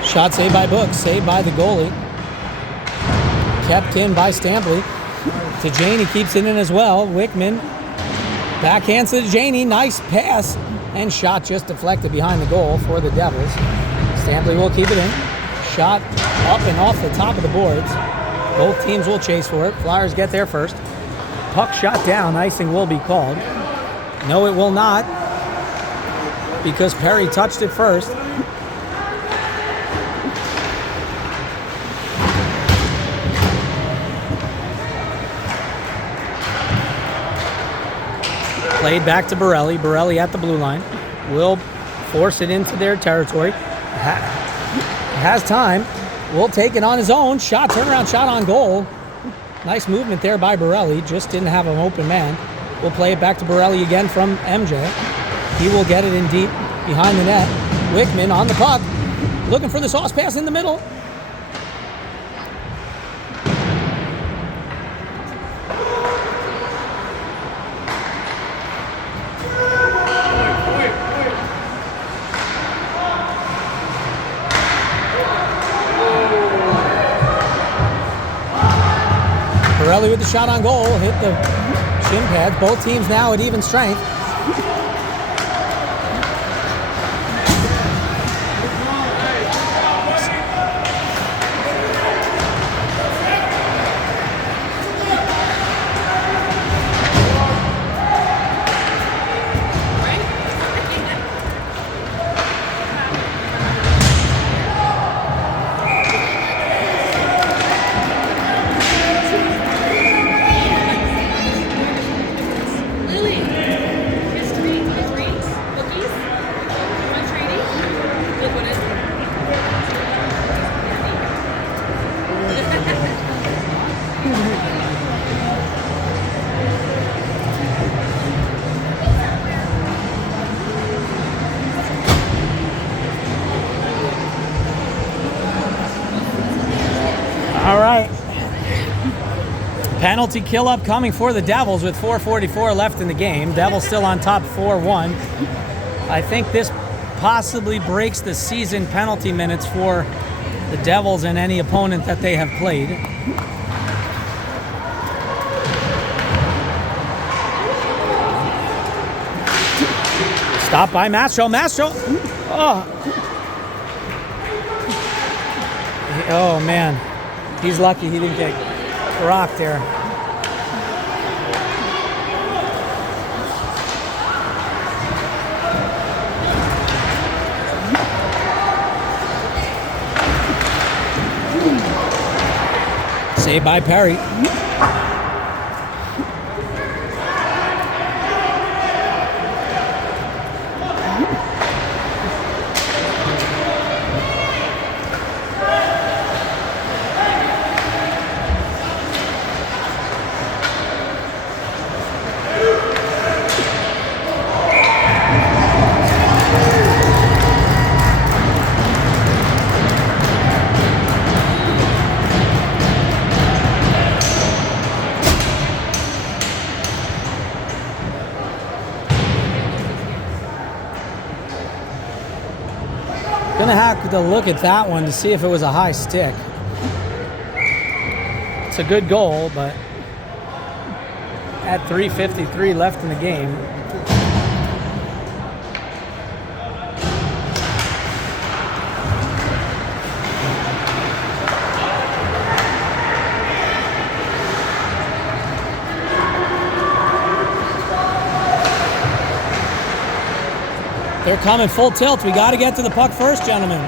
Shot saved by Book, saved by the goalie. Kept in by Stampley. Dejaney keeps it in as well. Wickman backhands to Dejaney. Nice pass. And shot just deflected behind the goal for the Devils. Stampley will keep it in. Shot up and off the top of the boards. Both teams will chase for it. Flyers get there first. Puck shot down. Icing will be called. No, it will not, because Perry touched it first. Played back to Borelli. Borelli at the blue line. Will force it into their territory. Has time. Will take it on his own. Shot, turnaround shot on goal. Nice movement there by Borelli. Just didn't have an open man. We'll play it back to Borelli again from MJ. He will get it in deep behind the net. Wickman on the puck. Looking for the sauce pass in the middle. Borelli with the shot on goal, hit the shin pad. Both teams now at even strength. All right. Penalty kill up coming for the Devils with 4:44 left in the game. Devils still on top 4-1. I think this possibly breaks the season penalty minutes for the Devils and any opponent that they have played. Stop by Mastro. Mastro. Oh man. He's lucky he didn't get rocked there. Saved by Perry. Gonna have to look at that one to see if it was a high stick. It's a good goal, but at 3:53 left in the game. They're coming full tilt. We got to get to the puck first, gentlemen.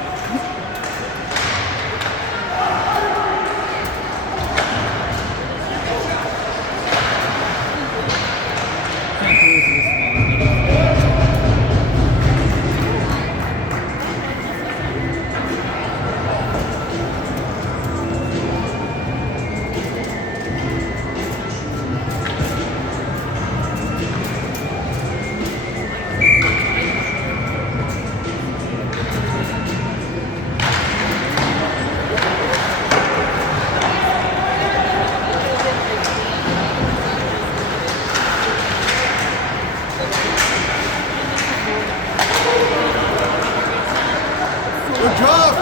Good job.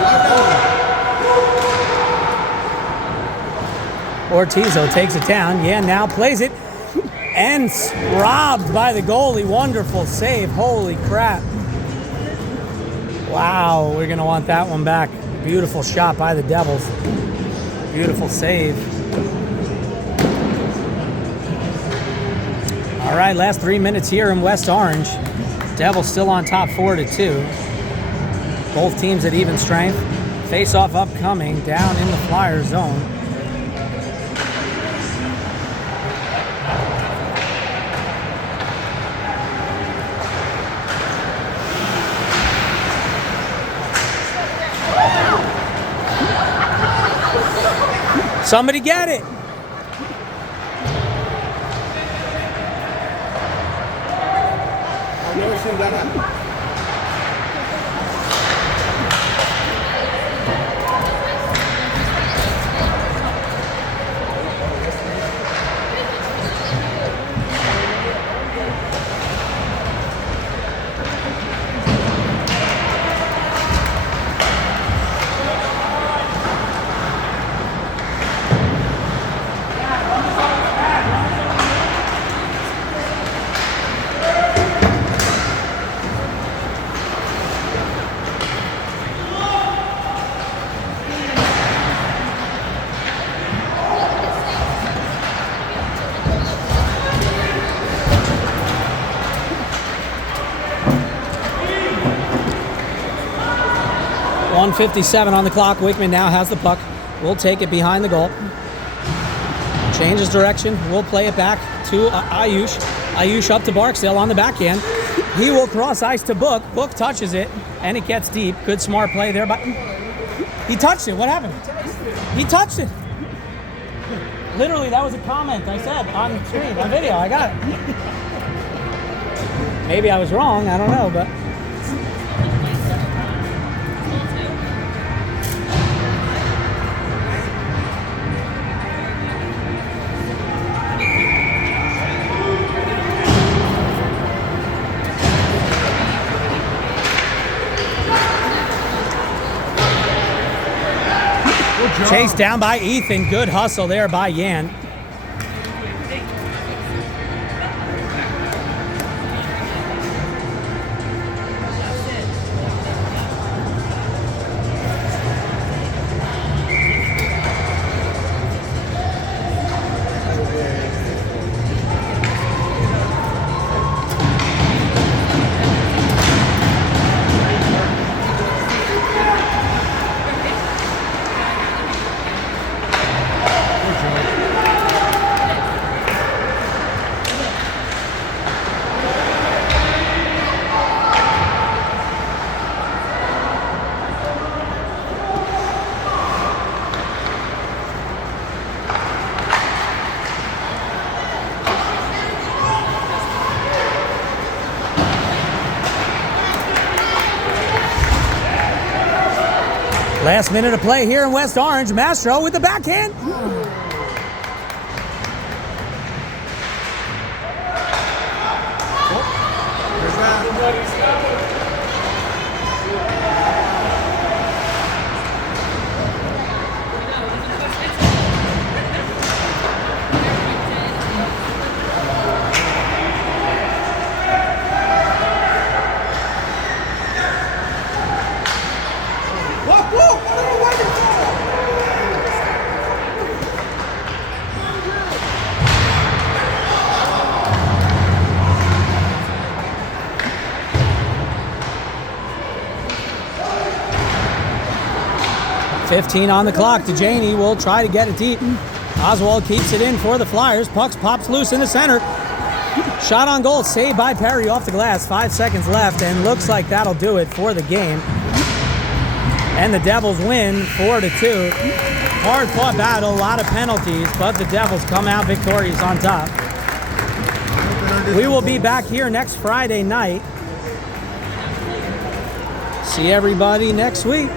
Ortizo takes it down. Yan now plays it. And robbed by the goalie. Wonderful save. Holy crap. Wow, we're going to want that one back. Beautiful shot by the Devils. Beautiful save. All right, last 3 minutes here in West Orange. Devils still on top 4-2. Both teams at even strength. Face-off upcoming down in the Flyers zone. Somebody get it. I've never seen that happen. .157 on the clock. Wickman now has the puck. We'll take it behind the goal. Changes direction. We'll play it back to Ayush. Ayush up to Barksdale on the backhand. He will cross ice to Book. Book touches it, and it gets deep. Good smart play there, but he touched it. What happened? He touched it. Literally, that was a comment I said on screen, on video. I got it. Maybe I was wrong. I don't know, but... Chased down by Ethan. Good hustle there by Yan. Last minute of play here in West Orange. Mastro with the backhand. Whoa, what are you waiting for? 15 on the clock. DeJaney will try to get it deep. Oswald keeps it in for the Flyers. Puck pops loose in the center. Shot on goal, saved by Perry off the glass. 5 seconds left, and looks like that'll do it for the game. And the Devils win 4-2. Hard-fought battle, a lot of penalties, but the Devils come out victorious on top. We will be back here next Friday night. See everybody next week.